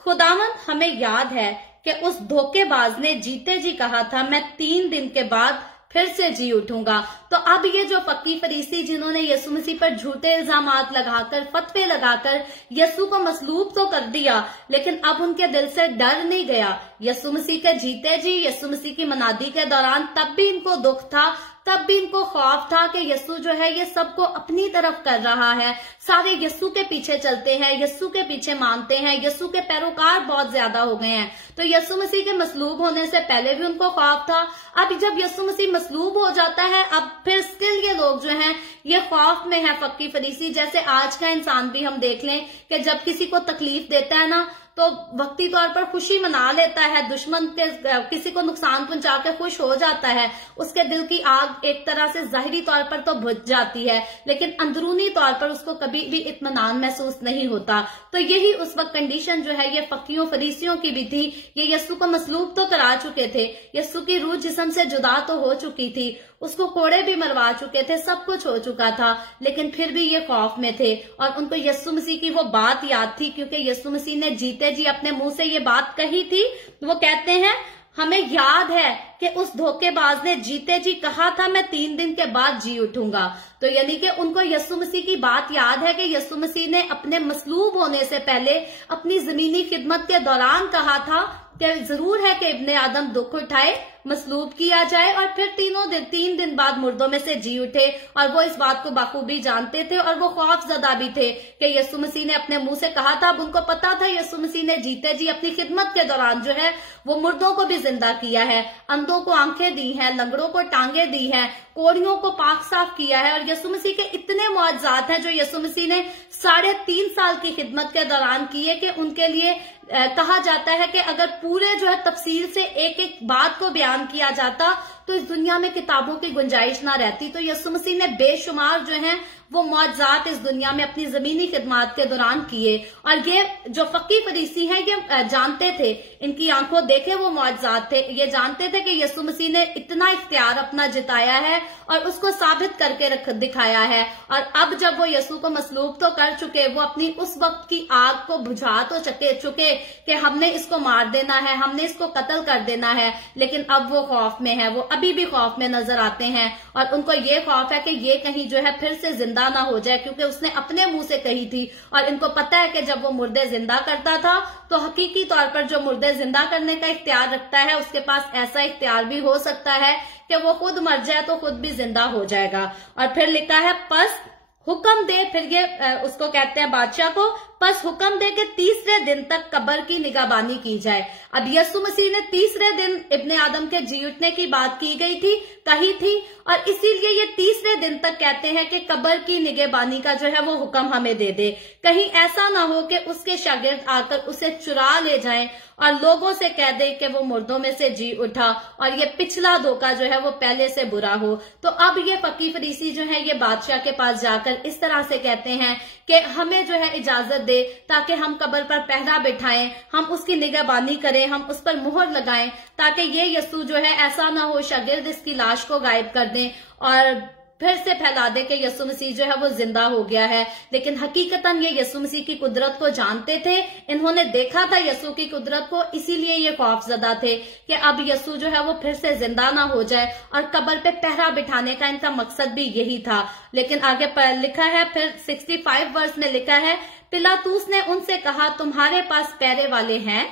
खुदावंद हमें याद है कि उस धोखेबाज ने जीते जी कहा था, मैं 3 दिन के बाद फिर से जी उठूंगा। तो अब ये जो फक्की फरीसी जिन्होंने यीशु मसीह पर झूठे इल्जामात लगाकर, फतवे लगाकर यीशु को मसलूब तो कर दिया, लेकिन अब उनके दिल से डर नहीं गया। यीशु मसीह के जीते जी, यीशु मसीह की मनादी के दौरान तब भी इनको दुख था, तब भी इनको खौफ था कि यीशु जो है ये सबको अपनी तरफ कर रहा है, सारे यीशु के पीछे चलते हैं, यीशु के पीछे मानते हैं, यीशु के पैरोकार बहुत ज्यादा हो गए हैं। तो यीशु मसीह के मसलूब होने से पहले भी उनको खौफ था। अब जब यीशु मसीह मसलूब हो जाता है, अब फिर स्टिल ये लोग जो हैं ये खौफ में है, फक्की फरीसी। जैसे आज का इंसान भी हम देख लें कि जब किसी को तकलीफ देता है ना, तो वक्ती तौर पर खुशी मना लेता है, दुश्मन के किसी को नुकसान पहुंचा के खुश हो जाता है, उसके दिल की आग एक तरह से जाहिरी तौर पर तो बुझ जाती है, लेकिन अंदरूनी तौर पर उसको कभी भी इत्मीनान महसूस नहीं होता। तो यही उस वक्त कंडीशन जो है ये फकीयों फरीसियों की भी थी। ये यीशु को मसलूब तो करा चुके थे, यीशु की रूह जिस्म से जुदा तो हो चुकी थी, उसको कोड़े भी मरवा चुके थे, सब कुछ हो चुका था, लेकिन फिर भी ये खौफ में थे। और उनको यीशु मसीह की वो बात याद थी, क्योंकि यीशु मसीह ने जीते जी अपने मुंह से ये बात कही थी। वो कहते हैं, हमें याद है कि उस धोखेबाज ने जीते जी कहा था, मैं 3 दिन के बाद जी उठूंगा। तो यानी कि उनको यीशु मसीह की बात याद है कि यीशु मसीह ने अपने मसलूब होने से पहले अपनी जमीनी खिदमत के दौरान कहा था कि जरूर है कि इब्ने आदम दुख उठाए, मसलूब किया जाए और फिर 3 दिन बाद मुर्दों में से जी उठे। और वो इस बात को बाखूबी जानते थे और वो खौफजदा भी थे कि यीशु मसीह ने अपने मुंह से कहा था। अब उनको पता था यीशु मसीह ने जीते जी अपनी खिदमत के दौरान जो है वो मुर्दों को भी जिंदा किया है, अंधों को आंखें दी हैं, लंगड़ों को टांगे दी हैं, कोड़ियों को पाक साफ किया है। और यीशु मसीह के इतने मौजज़ात हैं जो यीशु मसीह ने 3.5 साल की खिदमत के दौरान किए कि उनके लिए कहा जाता है कि अगर पूरे जो है तफसील से एक एक बात को बयान किया जाता तो इस दुनिया में किताबों की गुंजाइश ना रहती। तो यीशु मसीह ने बेशुमार जो है वो मौजज़ात इस दुनिया में अपनी जमीनी खिदमत के दौरान किए। और ये जो फकी फरीसी हैं ये जानते थे, इनकी आंखों देखे वो मौजज़ात थे, ये जानते थे कि यीशु मसीह ने इतना इख्तियार अपना जिताया है और उसको साबित करके दिखाया है। और अब जब वो यीशु को मसलूब तो कर चुके, वो अपनी उस वक्त की आग को बुझा तो चुके कि हमने इसको मार देना है, हमने इसको कत्ल कर देना है, लेकिन अब वो खौफ में है, वो अभी भी खौफ में नजर आते हैं। और उनको ये खौफ है कि ये कहीं जो है फिर से जिंदा ना हो जाए, क्योंकि उसने अपने मुंह से कही थी। और इनको पता है कि जब वो मुर्दे जिंदा करता था तो हकीकी तौर पर जो मुर्दे जिंदा करने का इख्तियार रखता है उसके पास ऐसा इख्तियार भी हो सकता है कि वो खुद मर जाए तो खुद भी जिंदा हो जाएगा। और फिर लिखा है, पस हुक्म दे, फिर ये उसको कहते हैं बादशाह को, बस हुक्म दे के 3रे दिन तक कब्र की निगाहबानी की जाए। अब यीशु मसीह ने 3रे दिन इब्ने आदम के जी उठने की बात कही थी और इसीलिए ये 3रे दिन तक कहते हैं कि कब्र की निगहबानी का जो है वो हुक्म हमें दे दे। कहीं ऐसा ना हो कि उसके शागिर्द आकर उसे चुरा ले जाएं और लोगों से कह दे कि वो मुर्दों में से जी उठा और ये पिछला धोखा जो है वो पहले से बुरा हो। तो अब ये फकी फरीसी जो है ये बादशाह के पास जाकर इस तरह से कहते हैं कि हमें जो है इजाजत दे ताकि हम कब्र पर पहरा बिठाएं, हम उसकी निगहबानी करें, हम उस पर मुहर लगाएं ताकि ये यीशु जो है ऐसा ना हो शागिर्द इसकी लाश को गायब कर दें और फिर से फैला दे कि यीशु मसीह जो है वो जिंदा हो गया है। लेकिन हकीकतन ये यीशु मसीह की कुदरत को जानते थे, इन्होंने देखा था यीशु की कुदरत को, इसीलिए ये खौफजदा थे कि अब यीशु जो है वो फिर से जिंदा ना हो जाए और कब्र पे पहरा बिठाने का इनका मकसद भी यही था। लेकिन आगे लिखा है, फिर 65 वर्ष में लिखा है, पिलातूस ने उनसे कहा, तुम्हारे पास पैरे वाले हैं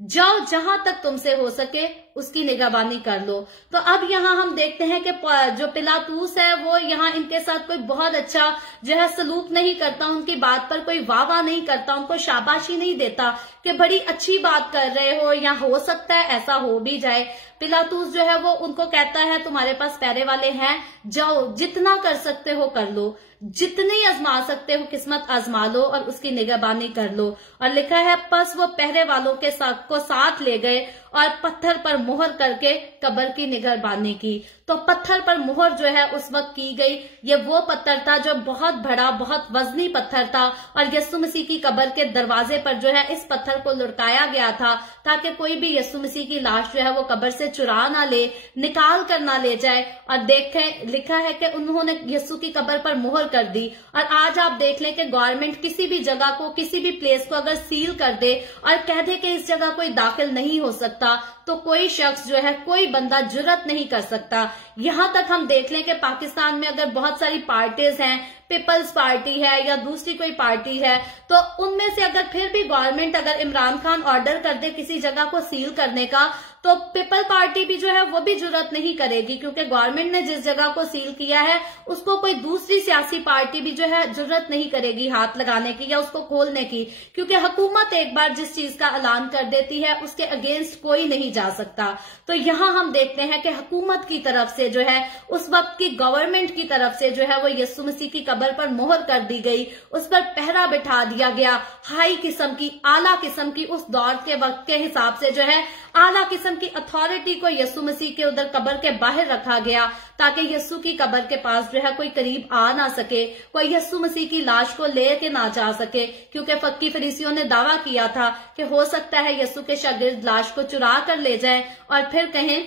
जाओ, जहां तक तुमसे हो सके उसकी निगहबानी कर लो। तो अब यहाँ हम देखते हैं कि जो पिलातूस है वो यहाँ इनके साथ कोई बहुत अच्छा जो है सलूक नहीं करता, उनकी बात पर कोई वाह नहीं करता, उनको शाबाशी नहीं देता कि बड़ी अच्छी बात कर रहे हो या हो सकता है ऐसा हो भी जाए। पिलातूस जो है वो उनको कहता है तुम्हारे पास पैरे वाले हैं, जाओ जितना कर सकते हो कर लो, जितनी आजमा सकते हो किस्मत आजमा लो और उसकी निगहबानी कर लो। और लिखा है बस वो पहरे वालों के साथ ले गए और पत्थर पर मुहर करके कब्र की निगहबानी की। तो पत्थर पर मुहर जो है उस वक्त की गई। ये वो पत्थर था जो बहुत बड़ा, बहुत वजनी पत्थर था और यीशु मसीह की कब्र के दरवाजे पर जो है इस पत्थर को लुढ़काया गया था ताकि कोई भी यीशु मसीह की लाश जो है वो कब्र से चुरा ना ले, निकाल कर ना ले जाए। और देखें, लिखा है कि उन्होंने यीशु की कब्र पर मुहर कर दी। और आज आप देख लें कि गवर्नमेंट किसी भी जगह को, किसी भी प्लेस को अगर सील कर दे और कह दे कि इस जगह कोई दाखिल नहीं हो सकता, तो कोई शख्स जो है, कोई बंदा जुर्रत नहीं कर सकता। यहां तक हम देख लें कि पाकिस्तान में अगर बहुत सारी पार्टीज हैं, पीपल्स पार्टी है या दूसरी कोई पार्टी है, तो उनमें से अगर फिर भी गवर्नमेंट अगर इमरान खान ऑर्डर कर दे किसी जगह को सील करने का, तो पीपल पार्टी भी जो है वो भी जुर्रत नहीं करेगी, क्योंकि गवर्नमेंट ने जिस जगह को सील किया है उसको कोई दूसरी सियासी पार्टी भी जो है जुर्रत नहीं करेगी हाथ लगाने की या उसको खोलने की, क्योंकि हुकूमत एक बार जिस चीज का ऐलान कर देती है उसके अगेंस्ट कोई नहीं जा सकता। तो यहाँ हम देखते हैं कि हुकूमत की तरफ से जो है, उस वक्त की गवर्नमेंट की तरफ से जो है वो यीशु मसीह की कब्र पर मोहर कर दी गई, उस पर पहरा बिठा दिया गया। हाई किस्म की, आला किस्म की, उस दौर के वक्त के हिसाब से जो है आला किस्म की अथॉरिटी को यीशु मसीह के उधर कब्र के बाहर रखा गया ताकि यीशु की कब्र के पास जो है कोई करीब आ ना सके, कोई यीशु मसीह की लाश को लेके ना जा सके, क्योंकि फक्की फरीसियों ने दावा किया था कि हो सकता है यीशु के शागिर्द लाश को चुरा कर ले जाएं और फिर कहें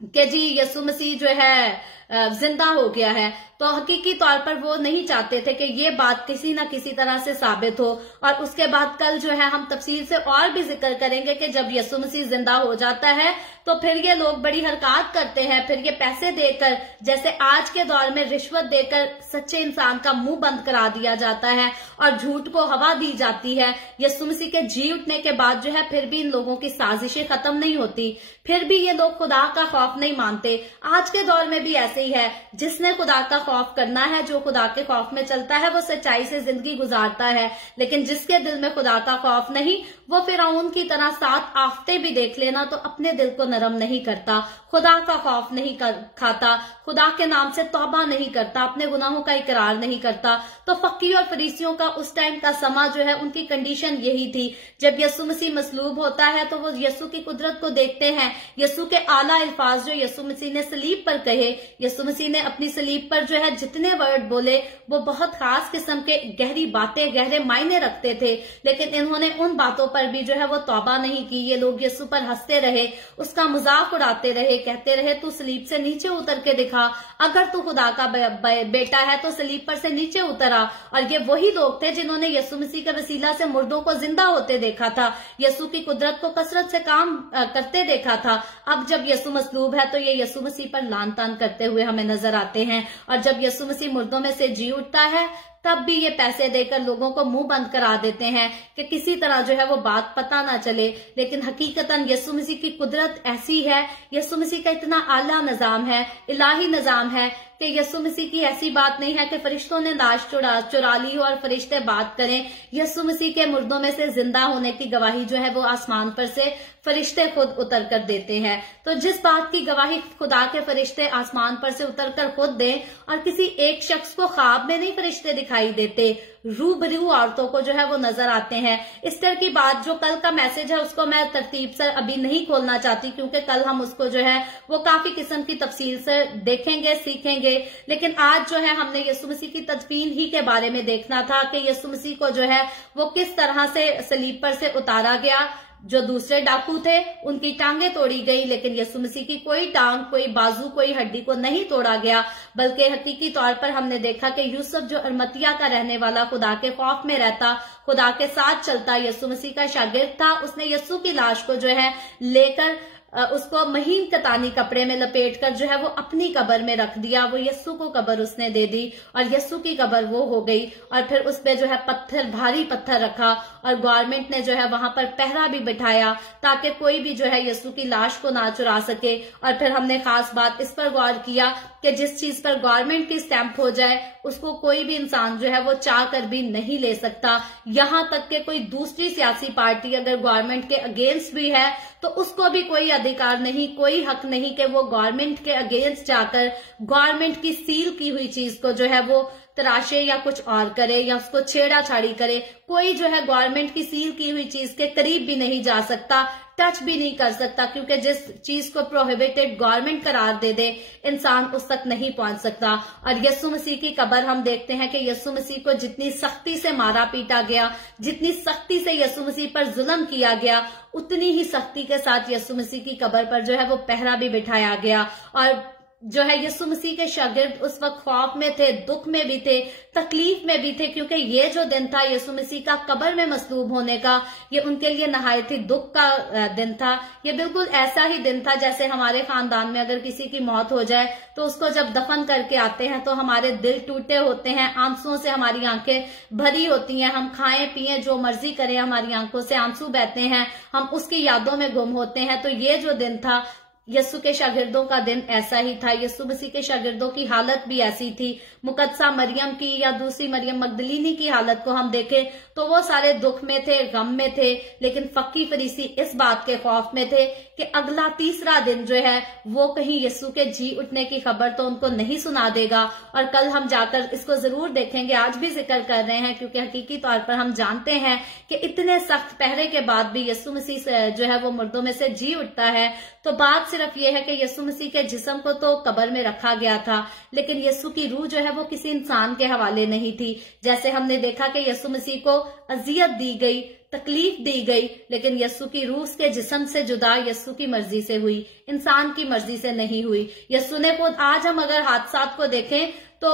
कि जी यीशु मसीह जो है जिंदा हो गया है। तो हकीकी तौर पर वो नहीं चाहते थे कि ये बात किसी ना किसी तरह से साबित हो। और उसके बाद कल जो है हम तफसील से और भी जिक्र करेंगे कि जब यीशु मसीह जिंदा हो जाता है तो फिर ये लोग बड़ी हरकत करते हैं, फिर ये पैसे देकर, जैसे आज के दौर में रिश्वत देकर सच्चे इंसान का मुंह बंद करा दिया जाता है और झूठ को हवा दी जाती है। यीशु मसीह के जी उठने के बाद जो है फिर भी इन लोगों की साजिशें खत्म नहीं होती, फिर भी ये लोग खुदा का खौफ नहीं मानते। आज के दौर में भी ऐसे ही है, जिसने खुदा का खौफ करना है, जो खुदा के खौफ में चलता है, वो सच्चाई से जिंदगी गुजारता है। लेकिन जिसके दिल में खुदा का खौफ नहीं, वो फिरौन की तरह 7 आफतें भी देख लेना तो अपने दिल को नरम नहीं करता, खुदा का खौफ नहीं खाता, खुदा के नाम से तौबा नहीं करता, अपने गुनाहों का इकरार नहीं करता। तो फक्की और फरीसियों का उस टाइम का समा जो है, उनकी कंडीशन यही थी। जब यीशु मसीह मसलूब होता है तो वो यीशु की कुदरत को देखते हैं, यीशु के आला अल्फाज जो यीशु मसीह ने सलीब पर कहे, यीशु मसीह ने अपनी सलीब पर जो है जितने वर्ड बोले वो बहुत खास किस्म के गहरी बातें, गहरे मायने रखते थे। लेकिन इन्होंने उन बातों पर भी जो है वो तौबा नहीं की। ये लोग यीशु पर हंसते रहे, उसका मजाक उड़ाते रहे, कहते रहे तू सलीब से नीचे उतर के दिखा, अगर तू खुदा का बेटा है तो सलीब पर से नीचे उतरा। और ये वही लोग थे जिन्होंने यीशु मसीह के वसीला से मुर्दों को जिंदा होते देखा था, यीशु की कुदरत को कसरत से काम करते देखा था। अब जब यीशु मसलूब है तो ये यीशु मसीह पर लान तान करते हुए हमें नजर आते हैं। और जब यीशु मसीह मुर्दों में से जी उठता है तब भी ये पैसे देकर लोगों को मुंह बंद करा देते हैं कि किसी तरह जो है वो बात पता ना चले। लेकिन हकीकतन यीशु मसीह की कुदरत ऐसी है, यीशु मसीह का इतना आला निजाम है, इलाही निजाम है कि यीशु मसीह की ऐसी बात नहीं है कि फरिश्तों ने लाश चुरा ली हो और फरिश्ते बात करें। यीशु मसीह के मुर्दों में से जिंदा होने की गवाही जो है वो आसमान पर से फरिश्ते खुद उतर कर देते हैं। तो जिस बात की गवाही खुदा के फरिश्ते आसमान पर से उतर कर खुद दें, और किसी एक शख्स को ख्वाब में नहीं फरिश्ते दिखाई देते, रूबरू औरतों को जो है वो नजर आते हैं। इस तरह की बात जो कल का मैसेज है उसको मैं तरतीब से अभी नहीं खोलना चाहती, क्योंकि कल हम उसको जो है वो काफी किस्म की तफसील से देखेंगे, सीखेंगे। लेकिन आज जो है हमने यीशु मसीह की तदफीन ही के बारे में देखना था कि यीशु मसीह को जो है वो किस तरह से सलीब पर से उतारा गया। जो दूसरे डाकू थे उनकी टांगे तोड़ी गई, लेकिन यीशु मसीह की कोई टांग, कोई बाजू, कोई हड्डी को नहीं तोड़ा गया। बल्कि हकीकी तौर पर हमने देखा कि यूसुफ जो अरमतिया का रहने वाला, खुदा के खौफ में रहता, खुदा के साथ चलता, यीशु मसीह का शागिर्द था, उसने यीशु की लाश को जो है लेकर उसको महीन कतानी कपड़े में लपेट कर जो है वो अपनी कब्र में रख दिया। वो यस्सु को कब्र उसने दे दी और यस्सु की कब्र वो हो गई। और फिर उस पे जो है पत्थर, भारी पत्थर रखा और गवर्नमेंट ने जो है वहां पर पहरा भी बिठाया ताकि कोई भी जो है यस्सु की लाश को ना चुरा सके। और फिर हमने खास बात इस पर गौर किया कि जिस चीज पर गवर्नमेंट की स्टैंप हो जाए उसको कोई भी इंसान जो है वो चाह कर भी नहीं ले सकता। यहां तक कि कोई दूसरी सियासी पार्टी अगर गवर्नमेंट के अगेंस्ट भी है तो उसको भी कोई अधिकार नहीं, कोई हक नहीं कि वो गवर्नमेंट के अगेंस्ट जाकर गवर्नमेंट की सील की हुई चीज को जो है वो तराशे या कुछ और करे या उसको छेड़ाछाड़ी करे। कोई जो है गवर्नमेंट की सील की हुई चीज के करीब भी नहीं जा सकता, टच भी नहीं कर सकता, क्योंकि जिस चीज को प्रोहिबिटेड गवर्नमेंट करार दे दे इंसान उस तक नहीं पहुंच सकता। और यस्सु मसीह की कब्र हम देखते हैं कि यस्सु मसीह को जितनी सख्ती से मारा पीटा गया, जितनी सख्ती से यस्सु मसीह पर जुल्म किया गया, उतनी ही सख्ती के साथ यस्सु मसीह की कब्र पर जो है वो पहरा भी बिठाया गया। और जो है यस्सु मसीह के शागिर्द उस वक्त खौफ में थे, दुख में भी थे, तकलीफ में भी थे, क्योंकि ये जो दिन था यस्सु मसीह का कब्र में मसलूब होने का, ये उनके लिए नहायत ही दुख का दिन था। ये बिल्कुल ऐसा ही दिन था जैसे हमारे खानदान में अगर किसी की मौत हो जाए तो उसको जब दफन करके आते हैं तो हमारे दिल टूटे होते हैं, आंसुओं से हमारी आंखें भरी होती हैं, हम खाएं पिएं जो मर्जी करें, हमारी आंखों से आंसू बहते हैं, हम उसकी यादों में गुम होते हैं। तो ये जो दिन था यस्सु के शागिर्दों का दिन ऐसा ही था। यस्सु मसीह के शागिर्दों की हालत भी ऐसी थी। मुकद्दसा मरियम की या दूसरी मरियम मगदलीनी की हालत को हम देखें तो वो सारे दुख में थे, गम में थे, लेकिन फक्की फरीसी इस बात के खौफ में थे कि अगला तीसरा दिन जो है वो कहीं यस्सु के जी उठने की खबर तो उनको नहीं सुना देगा। और कल हम जाकर इसको जरूर देखेंगे, आज भी जिक्र कर रहे हैं क्योंकि हकीकी तौर पर हम जानते हैं कि इतने सख्त पहरे के बाद भी यस्सु मसीह जो है वो मुर्दों में से जी उठता है। तो बात सिर्फ ये है कि यस्सु मसीह के जिस्म को तो कब्र में रखा गया था, लेकिन यस्सु की रूह जो है वो किसी इंसान के हवाले नहीं थी। जैसे हमने देखा कि यस्सु मसीह को अजियत दी गई, तकलीफ दी गई, लेकिन यस्सु की रूह के जिस्म से जुदा यस्सु की मर्जी से हुई, इंसान की मर्जी से नहीं हुई। यस्सु ने खुद, आज हम अगर हादसात को देखें तो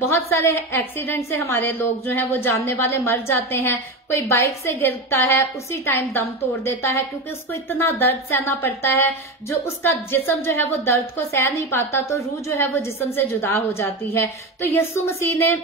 बहुत सारे एक्सीडेंट से हमारे लोग जो हैं वो जानने वाले मर जाते हैं। कोई बाइक से गिरता है उसी टाइम दम तोड़ देता है क्योंकि उसको इतना दर्द सहना पड़ता है, जो उसका जिस्म जो है वो दर्द को सह नहीं पाता, तो रूह जो है वो जिस्म से जुदा हो जाती है। तो यस्सु मसीह ने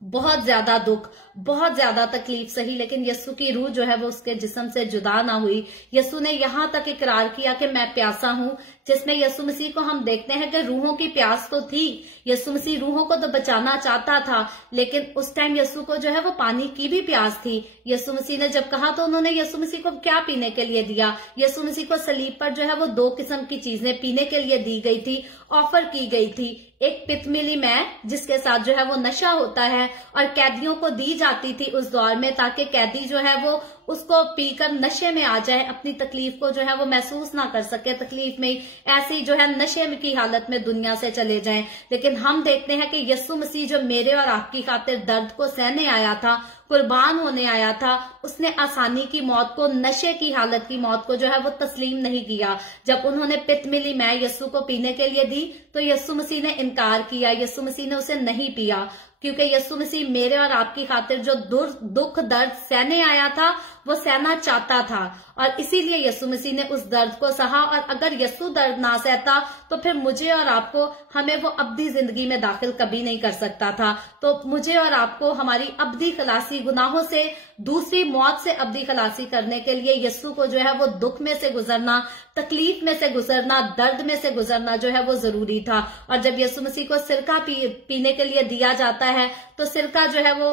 बहुत ज्यादा दुख, बहुत ज्यादा तकलीफ सही, लेकिन यस्सु की रूह जो है वो उसके जिस्म से जुदा ना हुई। यस्सु ने यहां तक इकरार किया कि मैं प्यासा हूं, जिसमें यस्सु मसीह को हम देखते हैं कि रूहों की प्यास तो थी। यस्सु मसीह रूहों को तो बचाना चाहता था, लेकिन उस टाइम यस्सु को जो है वो पानी की भी प्यास थी। यस्सु मसीह ने जब कहा तो उन्होंने यस्सु मसीह को क्या पीने के लिए दिया? यस्सु मसीह को सलीब पर जो है वो 2 किस्म की चीजें पीने के लिए दी गई थी, ऑफर की गई थी। एक पितमिली मैं, जिसके साथ जो है वो नशा होता है और कैदियों को दी जाती थी उस दौर में, ताकि कैदी जो है वो उसको पीकर नशे में आ जाए, अपनी तकलीफ को जो है वो महसूस ना कर सके, तकलीफ में ऐसे ही जो है नशे की हालत में दुनिया से चले जाएं। लेकिन हम देखते हैं कि यस्सु मसीह जो मेरे और आपकी खातिर दर्द को सहने आया था, कुर्बान होने आया था, उसने आसानी की मौत को, नशे की हालत की मौत को जो है वो तस्लीम नहीं किया। जब उन्होंने पित मिली मैं यस्सु को पीने के लिए दी तो यस्सु मसीह ने इनकार किया, यस्सु मसीह ने उसे नहीं पिया, क्योंकि यस्सु मसीह मेरे और आपकी खातिर जो दुख दर्द सहने आया था वो सहना चाहता था, और इसीलिए यस्सु मसीह ने उस दर्द को सहा। और अगर यस्सु दर्द ना सहता तो फिर मुझे और आपको, हमें वो अब्दी जिंदगी में दाखिल कभी नहीं कर सकता था। तो मुझे और आपको हमारी अब्दी खलासी, गुनाहों से, दूसरी मौत से अब्दी खलासी करने के लिए यस्सु को जो है वो दुख में से गुजरना, तकलीफ में से गुजरना, दर्द में से गुजरना जो है वो जरूरी था। और जब यस्सु मसीह को सिरका पीने के लिए दिया जाता है तो सिरका जो है वो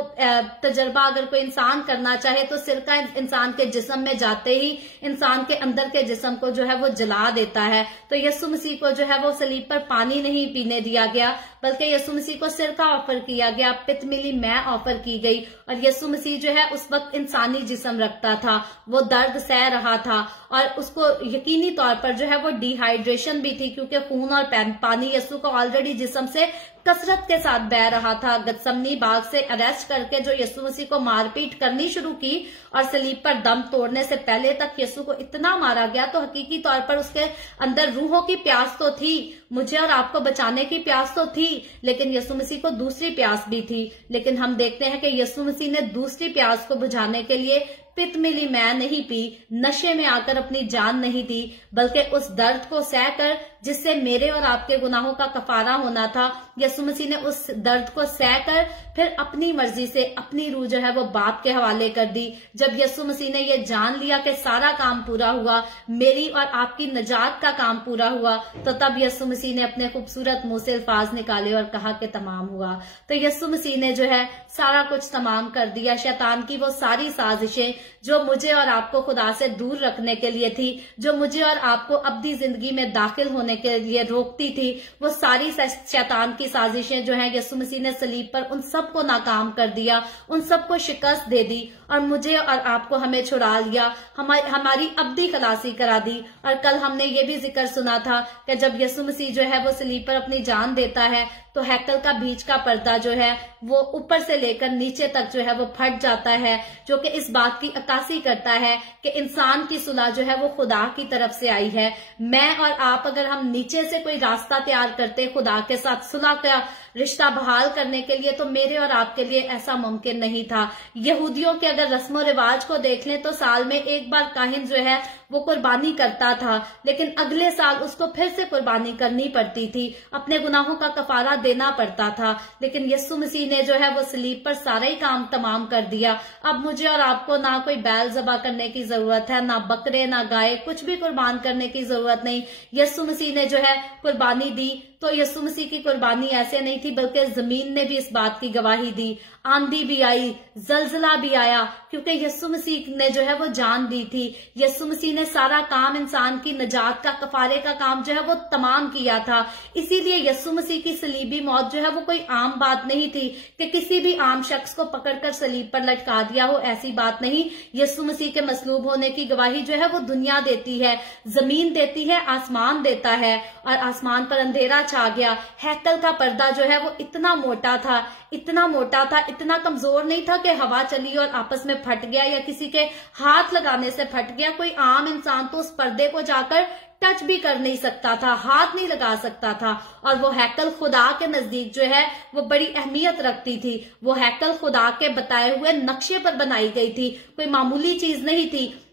तजर्बा अगर कोई इंसान करना चाहे तो सिरका इंसान के जिस्म में जाते ही इंसान के अंदर के जिस्म को जो है वो जला देता है। तो यस्सु मसीह को जो है वो सलीब पर पानी नहीं पीने दिया गया, बल्कि यस्सु मसीह को सिरका ऑफर किया गया, पित मिली मैं ऑफर की गई। और यस्सु मसीह जो है उस वक्त इंसानी जिस्म रखता था, वो दर्द सह रहा था, और उसको यकीनी तौर पर जो है वो डिहाइड्रेशन भी थी, क्योंकि खून और पानी यस्सु को ऑलरेडी जिस्म से कसरत के साथ बह रहा था। गत्समनी बाग से अरेस्ट करके जो यस्सु मसीह को मारपीट करनी शुरू की और सलीब पर दम तोड़ने से पहले तक यस्सु को इतना मारा गया, तो हकीकी तौर पर उसके अंदर रूहों की प्यास तो थी, मुझे और आपको बचाने की प्यास तो थी, लेकिन यस्सु मसीह को दूसरी प्यास भी थी। लेकिन हम देखते हैं कि यस्सु मसीह ने दूसरी प्यास को बुझाने के लिए पित्त मिली मैं नहीं पी, नशे में आकर अपनी जान नहीं दी, बल्कि उस दर्द को सहकर जिससे मेरे और आपके गुनाहों का कफारा होना था, यीशु मसीह ने उस दर्द को सहकर फिर अपनी मर्जी से अपनी रूह जो है वो बाप के हवाले कर दी। जब यीशु मसीह ने ये जान लिया कि सारा काम पूरा हुआ, मेरी और आपकी नजात का काम पूरा हुआ, तो तब यीशु मसीह ने अपने खूबसूरत मुंह से अल्फाज निकाले और कहा कि तमाम हुआ। तो यीशु मसीह ने जो है सारा कुछ तमाम कर दिया। शैतान की वो सारी साजिशें जो मुझे और आपको खुदा से दूर रखने के लिए थी, जो मुझे और आपको अब्दी जिंदगी में दाखिल होने के लिए रोकती थी, वो सारी शैतान की साजिशें जो है यीशु मसीह ने सलीब पर उन सबको नाकाम कर दिया, उन सबको शिकस्त दे दी और मुझे और आपको हमें छुड़ा लिया, हमारी अब्दी खलासी करा दी। और कल हमने ये भी जिक्र सुना था कि जब यीशु मसीह जो है वो सलीब पर अपनी जान देता है तो हैकल का बीच का पर्दा जो है वो ऊपर से लेकर नीचे तक जो है वो फट जाता है, जो कि इस बात की अक्कासी करता है कि इंसान की सुलह जो है वो खुदा की तरफ से आई है। मैं और आप अगर हम नीचे से कोई रास्ता तैयार करते खुदा के साथ सुलह का रिश्ता बहाल करने के लिए, तो मेरे और आपके लिए ऐसा मुमकिन नहीं था। यहूदियों के अगर रस्मों रिवाज को देख लें तो साल में एक बार काहिन जो है वो कुर्बानी करता था, लेकिन अगले साल उसको फिर से कुर्बानी करनी पड़ती थी, अपने गुनाहों का कफारा देना पड़ता था। लेकिन यीशु मसीह ने जो है वो सलीब पर सारा ही काम तमाम कर दिया। अब मुझे और आपको ना कोई बैल ज़बा करने की जरूरत है, ना बकरे ना गाय, कुछ भी कुर्बान करने की जरूरत नहीं। यीशु मसीह ने जो है कुर्बानी दी, तो यीशु मसीह की कुर्बानी ऐसे नहीं थी बल्कि जमीन ने भी इस बात की गवाही दी, आंधी भी आई, जलजला भी आया, क्योंकि यीशु मसीह ने जो है वो जान दी थी। यीशु मसीह ने सारा काम इंसान की नजात का, कफारे का काम जो है वो तमाम किया था। इसीलिए यीशु मसीह की सलीबी मौत जो है वो कोई आम बात नहीं थी कि किसी भी आम शख्स को पकड़कर सलीब पर लटका दिया हो, ऐसी बात नहीं। यीशु मसीह के मसलूब होने की गवाही जो है वो दुनिया देती है, जमीन देती है, आसमान देता है, और आसमान पर अंधेरा छा गया। हैकल का पर्दा जो है वो इतना मोटा था, इतना मोटा था, इतना कमजोर नहीं था कि हवा चली और आपस में फट गया या किसी के हाथ लगाने से फट गया। कोई आम इंसान तो उस पर्दे को जाकर टच भी कर नहीं सकता था, हाथ नहीं लगा सकता था। और वो हैकल खुदा के नजदीक जो है वो बड़ी अहमियत रखती थी। वो हैकल खुदा के बताए हुए नक्शे पर बनाई गई थी, कोई मामूली चीज नहीं थी।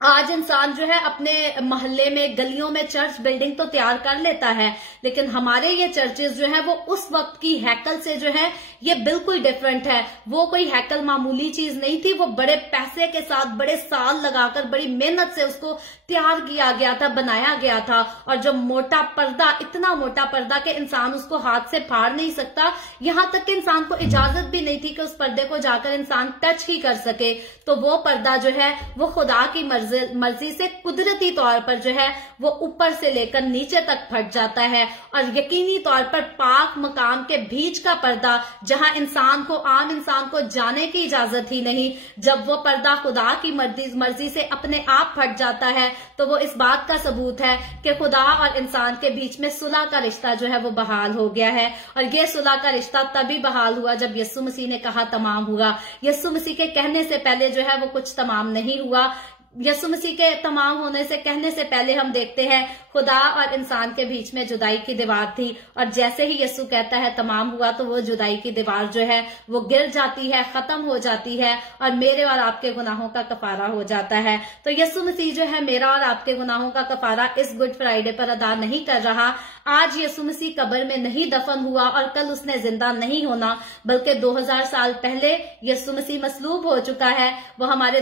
आज इंसान जो है अपने मोहल्ले में, गलियों में चर्च बिल्डिंग तो तैयार कर लेता है, लेकिन हमारे ये चर्चेस जो है वो उस वक्त की हैकल से जो है ये बिल्कुल डिफरेंट है। वो कोई हैकल मामूली चीज नहीं थी, वो बड़े पैसे के साथ, बड़े साल लगाकर, बड़ी मेहनत से उसको तैयार किया गया था, बनाया गया था। और जो मोटा पर्दा, इतना मोटा पर्दा कि इंसान उसको हाथ से फाड़ नहीं सकता, यहां तक कि इंसान को इजाजत भी नहीं थी कि उस पर्दे को जाकर इंसान टच ही कर सके। तो वो पर्दा जो है वो खुदा की मर्जी से कुदरती तौर पर जो है वो ऊपर से लेकर नीचे तक फट जाता है। और यकीनी तौर पर पाक मकाम के बीच का पर्दा, जहां इंसान को, आम इंसान को जाने की इजाजत ही नहीं, जब वो पर्दा खुदा की मर्जी से अपने आप फट जाता है, तो वो इस बात का सबूत है कि खुदा और इंसान के बीच में सुलह का रिश्ता जो है वो बहाल हो गया है। और ये सुलह का रिश्ता तभी बहाल हुआ जब यीशु मसीह ने कहा तमाम हुआ। यीशु मसीह के कहने से पहले जो है वो कुछ तमाम नहीं हुआ। यीशु मसीह के तमाम होने से, कहने से पहले हम देखते हैं खुदा और इंसान के बीच में जुदाई की दीवार थी, और जैसे ही यीशु कहता है तमाम हुआ, तो वो जुदाई की दीवार जो है वो गिर जाती है, खत्म हो जाती है, और मेरे और आपके गुनाहों का कफारा हो जाता है। तो यीशु मसीह जो है मेरा और आपके गुनाहों का कफारा इस गुड फ्राइडे पर अदा नहीं कर रहा। आज यीशु मसीह कब्र में नहीं दफन हुआ और कल उसने जिंदा नहीं होना, बल्कि 2000 साल पहले यीशु मसीह मसलूब हो चुका है। वो हमारे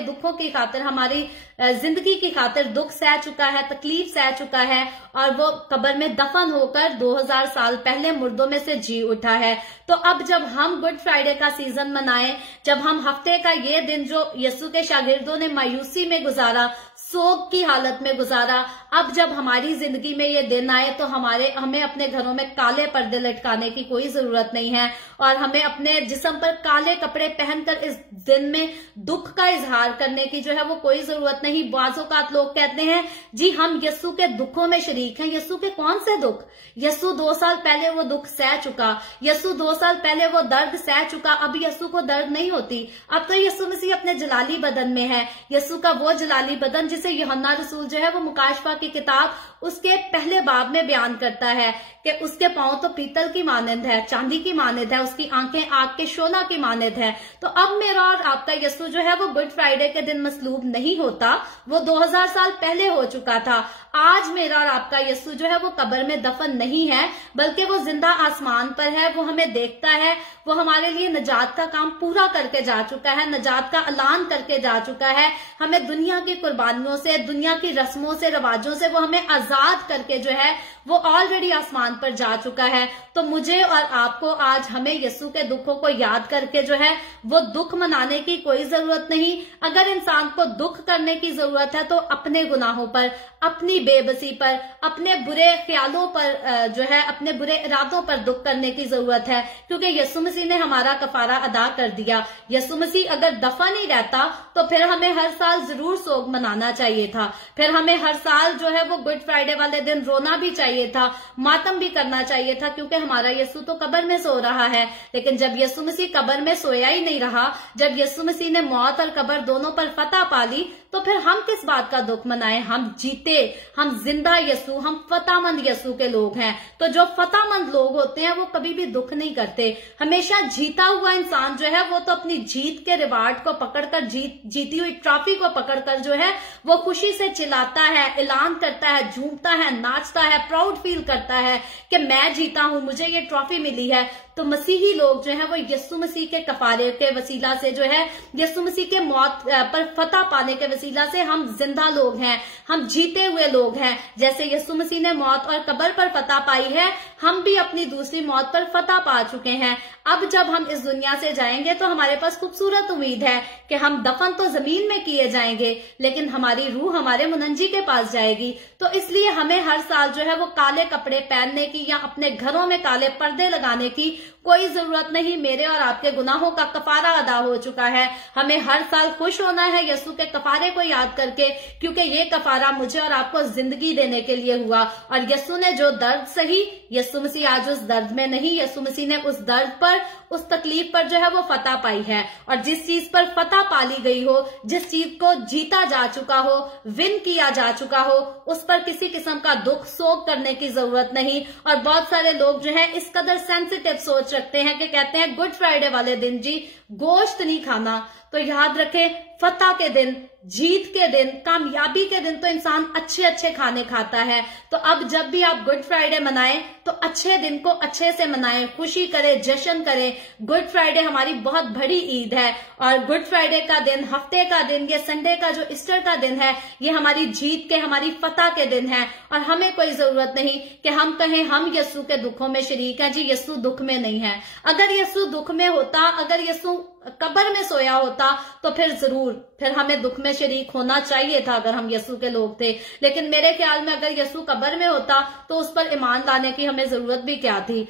दुखों की खातिर, हमारी जिंदगी की खातिर दुख सह चुका है, तकलीफ सह चुका है, और वो कब्र में दफन होकर 2000 साल पहले मुर्दों में से जी उठा है। तो अब जब हम गुड फ्राइडे का सीजन मनाएं, जब हम हफ्ते का ये दिन जो यीशु के शागिर्दों ने मायूसी में गुजारा, सोग की हालत में गुजारा, अब जब हमारी जिंदगी में ये दिन आए तो हमें अपने घरों में काले पर्दे लटकाने की कोई जरूरत नहीं है, और हमें अपने जिस्म पर काले कपड़े पहनकर इस दिन में दुख का इजहार करने की जो है वो कोई जरूरत नहीं। बाज़-औक़ात लोग कहते हैं जी हम यीशु के दुखों में शरीक हैं। यीशु के कौन से दुख? यीशु 2 साल पहले वो दुख सह चुका, यीशु 2 साल पहले वो दर्द सह चुका। अब यीशु को दर्द नहीं होती, अब तो यीशु मसीह अपने जलाली बदन में है। यीशु का वो जलाली बदन जिसे यूहन्ना रसूल जो है वो मुकाशफा की किताब उसके पहले बाब में बयान करता है कि उसके पांव तो पीतल की मानंद है, चांदी की मानंद है, उसकी आंखें आग के शोला की मानंद है। तो अब मेरा और आपका यीशु जो है वो गुड फ्राइडे के दिन मसलूब नहीं होता, वो 2000 साल पहले हो चुका था। आज मेरा और आपका यीशु जो है वो कब्र में दफन नहीं है, बल्कि वो जिंदा आसमान पर है, वो हमें देखता है, वो हमारे लिए नजात का काम पूरा करके जा चुका है, नजात का ऐलान करके जा चुका है। हमें दुनिया की कुर्बानियों से, दुनिया की रस्मों से, रिवाजों से वो हमें आजाद करके जो है वो ऑलरेडी आसमान पर जा चुका है। तो मुझे और आपको आज हमें यीशु के दुखों को याद करके जो है वो दुख मनाने की कोई जरूरत नहीं। अगर इंसान को दुख करने की जरूरत है तो अपने गुनाहों पर, अपनी बेबसी पर, अपने बुरे ख्यालों पर जो है, अपने बुरे इरादों पर दुख करने की जरूरत है, क्योंकि यीशु मसीह ने हमारा कफारा अदा कर दिया। यीशु मसीह अगर दफन ही रहता तो फिर हमें हर साल जरूर सोग मनाना चाहिए था, फिर हमें हर साल जो है वो गुड फ्राइडे वाले दिन रोना भी चाहिए था, मातम भी करना चाहिए था, क्योंकि हमारा यीशु तो कब्र में सो रहा है। लेकिन जब यीशु मसीह कब्र में सोया ही नहीं रहा, जब यीशु मसीह ने मौत और कब्र दोनों पर फतह पा ली, तो फिर हम किस बात का दुख मनाएं? हम जीते, हम जिंदा यीशु, हम फतहमंद यीशु के लोग हैं। तो जो फतहमंद लोग होते हैं वो कभी भी दुख नहीं करते। हमेशा जीता हुआ इंसान जो है वो तो अपनी जीत के रिवार्ड को पकड़कर, जीती हुई ट्रॉफी को पकड़कर जो है वो खुशी से चिल्लाता है, ऐलान करता है, झूमता है, नाचता है, प्राउड फील करता है कि मैं जीता हूं, मुझे ये ट्रॉफी मिली है। तो मसीही लोग जो है वो यीशु मसीह के कफारे के वसीला से जो है, यीशु मसीह के मौत पर फतह पाने के वसीला से हम जिंदा लोग हैं, हम जीते हुए लोग हैं। जैसे यीशु मसीह ने मौत और कब्र पर फतह पाई है, हम भी अपनी दूसरी मौत पर फतह पा चुके हैं। अब जब हम इस दुनिया से जाएंगे तो हमारे पास खूबसूरत उम्मीद है कि हम दफन तो जमीन में किए जाएंगे, लेकिन हमारी रूह हमारे मुनंजी के पास जाएगी। तो इसलिए हमें हर साल जो है वो काले कपड़े पहनने की या अपने घरों में काले पर्दे लगाने की कोई जरूरत नहीं। मेरे और आपके गुनाहों का कफारा अदा हो चुका है। हमें हर साल खुश होना है यीशु के कफारे को याद करके, क्योंकि ये कफारा मुझे और आपको जिंदगी देने के लिए हुआ। और यीशु ने जो दर्द सही, यीशु मसीह आज उस दर्द में नहीं, यीशु मसीह ने उस दर्द पर, उस तकलीफ पर जो है वो फतह पाई है। और जिस चीज पर फतह पाली गई हो, जिस चीज को जीता जा चुका हो, विन किया जा चुका हो, उस पर किसी किस्म का दुख शोक करने की जरूरत नहीं। और बहुत सारे लोग जो है इस कदर सेंसिटिव सोच रखते हैं कि कहते हैं गुड फ्राइडे वाले दिन जी गोश्त नहीं खाना। तो याद रखें, फतह के दिन, जीत के दिन, कामयाबी के दिन तो इंसान अच्छे अच्छे खाने खाता है। तो अब जब भी आप गुड फ्राइडे मनाएं तो अच्छे दिन को अच्छे से मनाएं, खुशी करें, जश्न करें। गुड फ्राइडे हमारी बहुत बड़ी ईद है और गुड फ्राइडे का दिन, हफ्ते का दिन, ये संडे का जो ईस्टर का दिन है, ये हमारी जीत के, हमारी फतह के दिन है। और हमें कोई जरूरत नहीं कि हम कहें हम यीशु के दुखों में शरीक हैं। जी यीशु दुख में नहीं है। अगर यीशु दुख में होता, अगर यीशु कब्र में सोया होता तो फिर जरूर, फिर हमें दुख में शरीक होना चाहिए था अगर हम यीशु के लोग थे। लेकिन मेरे ख्याल में अगर यीशु कब्र में होता तो उस पर ईमान लाने की हमें जरूरत भी क्या थी।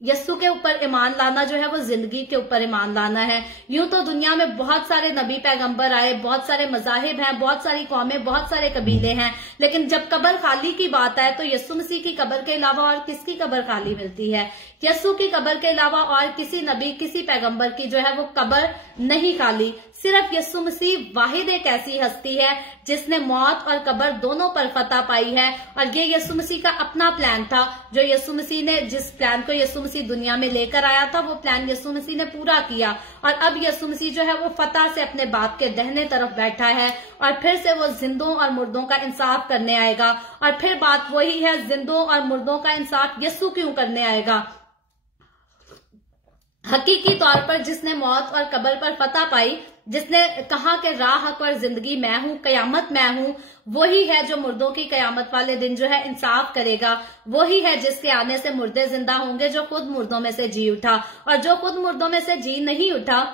यीशु के ऊपर ईमान लाना जो है वो जिंदगी के ऊपर ईमान लाना है। यूं तो दुनिया में बहुत सारे नबी पैगंबर आए, बहुत सारे मजाहिब हैं, बहुत सारी कौमें, बहुत सारे कबीले हैं, लेकिन जब कब्र खाली की बात आए तो यीशु मसीह की कब्र के अलावा और किसकी कब्र खाली मिलती है? यीशु की कब्र के अलावा और किसी नबी, किसी पैगंबर की जो है वो कब्र नहीं खाली। सिर्फ यीशु मसीह वाहिद एक ऐसी हस्ती है जिसने मौत और कब्र दोनों पर फतह पाई है। और ये यीशु मसीह का अपना प्लान था, जो यीशु मसीह ने, जिस प्लान को यीशु मसीह दुनिया में लेकर आया था, वो प्लान यीशु मसीह ने पूरा किया। और अब यीशु मसीह जो है वो फतह से अपने बाप के दाहिने तरफ बैठा है और फिर से वो जिंदों और मुर्दों का इंसाफ करने आएगा। और फिर बात वही है, जिंदों और मुर्दों का इंसाफ यीशु क्यों करने आएगा? हकीकी तौर पर जिसने मौत और कब्र पर फतह पाई, जिसने कहा कि राह, हक और जिंदगी मैं हूं, कयामत मैं हूं, वही है जो मुर्दों की कयामत वाले दिन जो है इंसाफ करेगा। वही है जिसके आने से मुर्दे जिंदा होंगे, जो खुद मुर्दों में से जी उठा। और जो खुद मुर्दों में से जी नहीं उठा,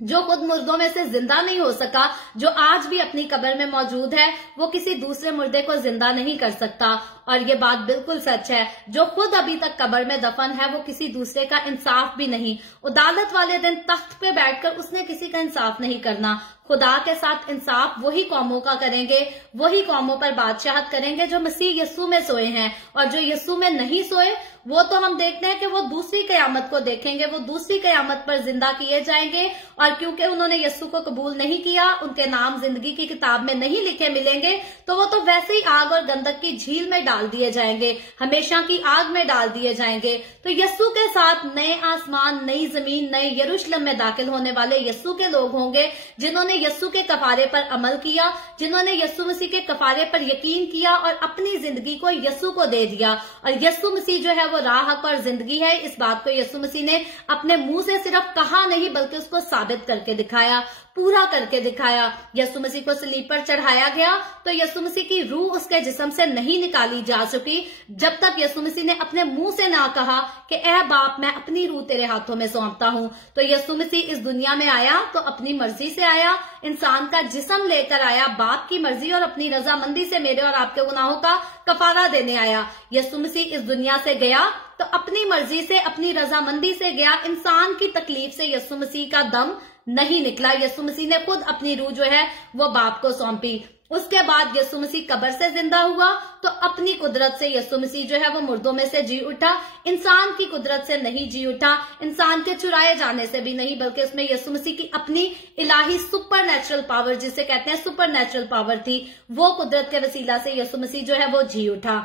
जो खुद मुर्दों में से जिंदा नहीं हो सका, जो आज भी अपनी कब्र में मौजूद है, वो किसी दूसरे मुर्दे को जिंदा नहीं कर सकता। और ये बात बिल्कुल सच है। जो खुद अभी तक कब्र में दफन है, वो किसी दूसरे का इंसाफ भी नहीं। अदालत वाले दिन तख्त पे बैठकर उसने किसी का इंसाफ नहीं करना। खुदा के साथ इंसाफ वही कौमों का करेंगे, वही कौमों पर बादशाहत करेंगे जो मसीह यीशु में सोए हैं। और जो यीशु में नहीं सोए, वो तो हम देखते हैं कि वो दूसरी कयामत को देखेंगे, वो दूसरी कयामत पर जिंदा किए जाएंगे। और क्योंकि उन्होंने यीशु को कबूल नहीं किया, उनके नाम जिंदगी की किताब में नहीं लिखे मिलेंगे, तो वो तो वैसे ही आग और गंधक की झील में डाल दिए जाएंगे, हमेशा की आग में डाल दिए जाएंगे। तो यीशु के साथ नए आसमान, नई जमीन, नए यरूशलेम में दाखिल होने वाले यीशु के लोग होंगे, जिन्होंने यीशु के कफारे पर अमल किया, जिन्होंने यीशु मसीह के कफारे पर यकीन किया और अपनी जिंदगी को यीशु को दे दिया। और यीशु मसीह जो है वो राह, हक और जिंदगी है। इस बात को यीशु मसीह ने अपने मुंह से सिर्फ कहा नहीं, बल्कि उसको साबित करके दिखाया, पूरा करके दिखाया। यीशु मसीह को सलीब पर चढ़ाया गया तो यीशु मसीह की रूह उसके जिस्म से नहीं निकाली जा सकी जब तक यीशु मसीह ने अपने मुंह से ना कहा कि ऐ बाप, मैं अपनी रूह तेरे हाथों में सौंपता हूं। तो यीशु मसीह इस दुनिया में आया तो अपनी मर्जी से आया, इंसान का जिस्म लेकर आया, बाप की मर्जी और अपनी रजामंदी से मेरे और आपके गुनाहों का कफारा देने आया। यीशु मसीह इस दुनिया से गया तो अपनी मर्जी से, अपनी रजामंदी से गया। इंसान की तकलीफ से यीशु मसीह का दम नहीं निकला। यीशु मसीह ने खुद अपनी रूह जो है वो बाप को सौंपी। उसके बाद यीशु मसीह कब्र से जिंदा हुआ तो अपनी कुदरत से यीशु मसीह जो है वो मुर्दों में से जी उठा। इंसान की कुदरत से नहीं जी उठा, इंसान के चुराए जाने से भी नहीं, बल्कि उसमें यीशु मसीह की अपनी इलाही सुपर नेचुरल पावर, जिसे कहते हैं सुपर नेचुरल पावर थी, वो कुदरत के वसीला से यीशु मसीह जो है वो जी उठा।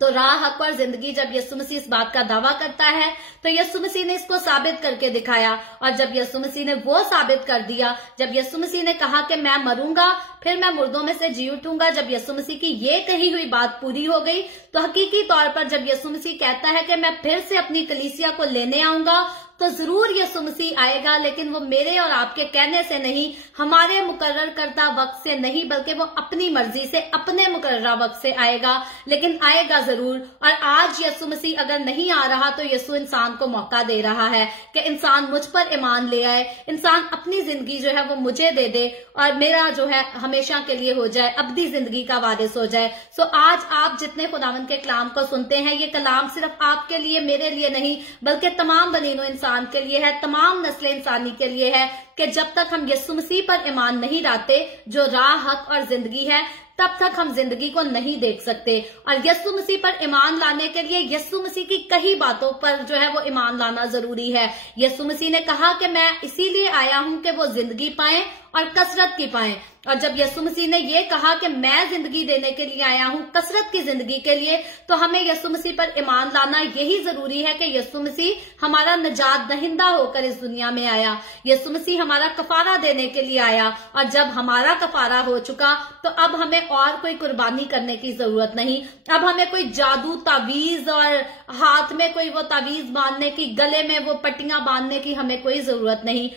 तो राह, हक और जिंदगी जब यीशु मसीह इस बात का दावा करता है तो यीशु मसीह ने इसको साबित करके दिखाया। और जब यीशु मसीह ने वो साबित कर दिया, जब यीशु मसीह ने कहा कि मैं मरूंगा फिर मैं मुर्दों में से जी उठूंगा, जब यीशु मसीह की ये कही हुई बात पूरी हो गई, तो हकीकी तौर पर जब यीशु मसीह कहता है कि मैं फिर से अपनी कलीसिया को लेने आऊंगा, तो जरूर यीशु मसीह आएगा, लेकिन वो मेरे और आपके कहने से नहीं, हमारे मुकर्रर करता वक्त से नहीं, बल्कि वो अपनी मर्जी से, अपने मुकर्ररा वक्त से आएगा, लेकिन आएगा जरूर। और आज यीशु मसीह अगर नहीं आ रहा तो यीशु इंसान को मौका दे रहा है कि इंसान मुझ पर ईमान ले आए, इंसान अपनी जिंदगी जो है वो मुझे दे दे और मेरा जो है हमेशा के लिए हो जाए, अब्दी जिंदगी का वारिस हो जाए। सो आज आप जितने खुदावंद के कलाम को सुनते हैं, ये कलाम सिर्फ आपके लिए, मेरे लिए नहीं, बल्कि तमाम बनीनो इंसान के लिए है, तमाम नस्ल इंसानी के लिए है कि जब तक हम यीशु मसीह पर ईमान नहीं लाते, जो राह, हक और जिंदगी है, तब तक हम जिंदगी को नहीं देख सकते। और यीशु मसीह पर ईमान लाने के लिए यीशु मसीह की कई बातों पर जो है वो ईमान लाना जरूरी है। यीशु मसीह ने कहा कि मैं इसीलिए आया हूं कि वो जिंदगी पाएं और कसरत की पाएं। और जब यीशु मसीह ने ये कहा कि मैं जिंदगी देने के लिए आया हूं, कसरत की जिंदगी के लिए, तो हमें यीशु मसीह पर ईमान लाना यही जरूरी है कि यीशु मसीह हमारा निजात दहिंदा होकर इस दुनिया में आया, यीशु मसीह हमारा कफारा देने के लिए आया। और जब हमारा कफारा हो चुका तो अब हमें और कोई कुर्बानी करने की जरूरत नहीं, अब हमें कोई जादू तावीज और हाथ में कोई वो तावीज बांधने की, गले में वो पट्टियां बांधने की हमें कोई जरूरत नहीं।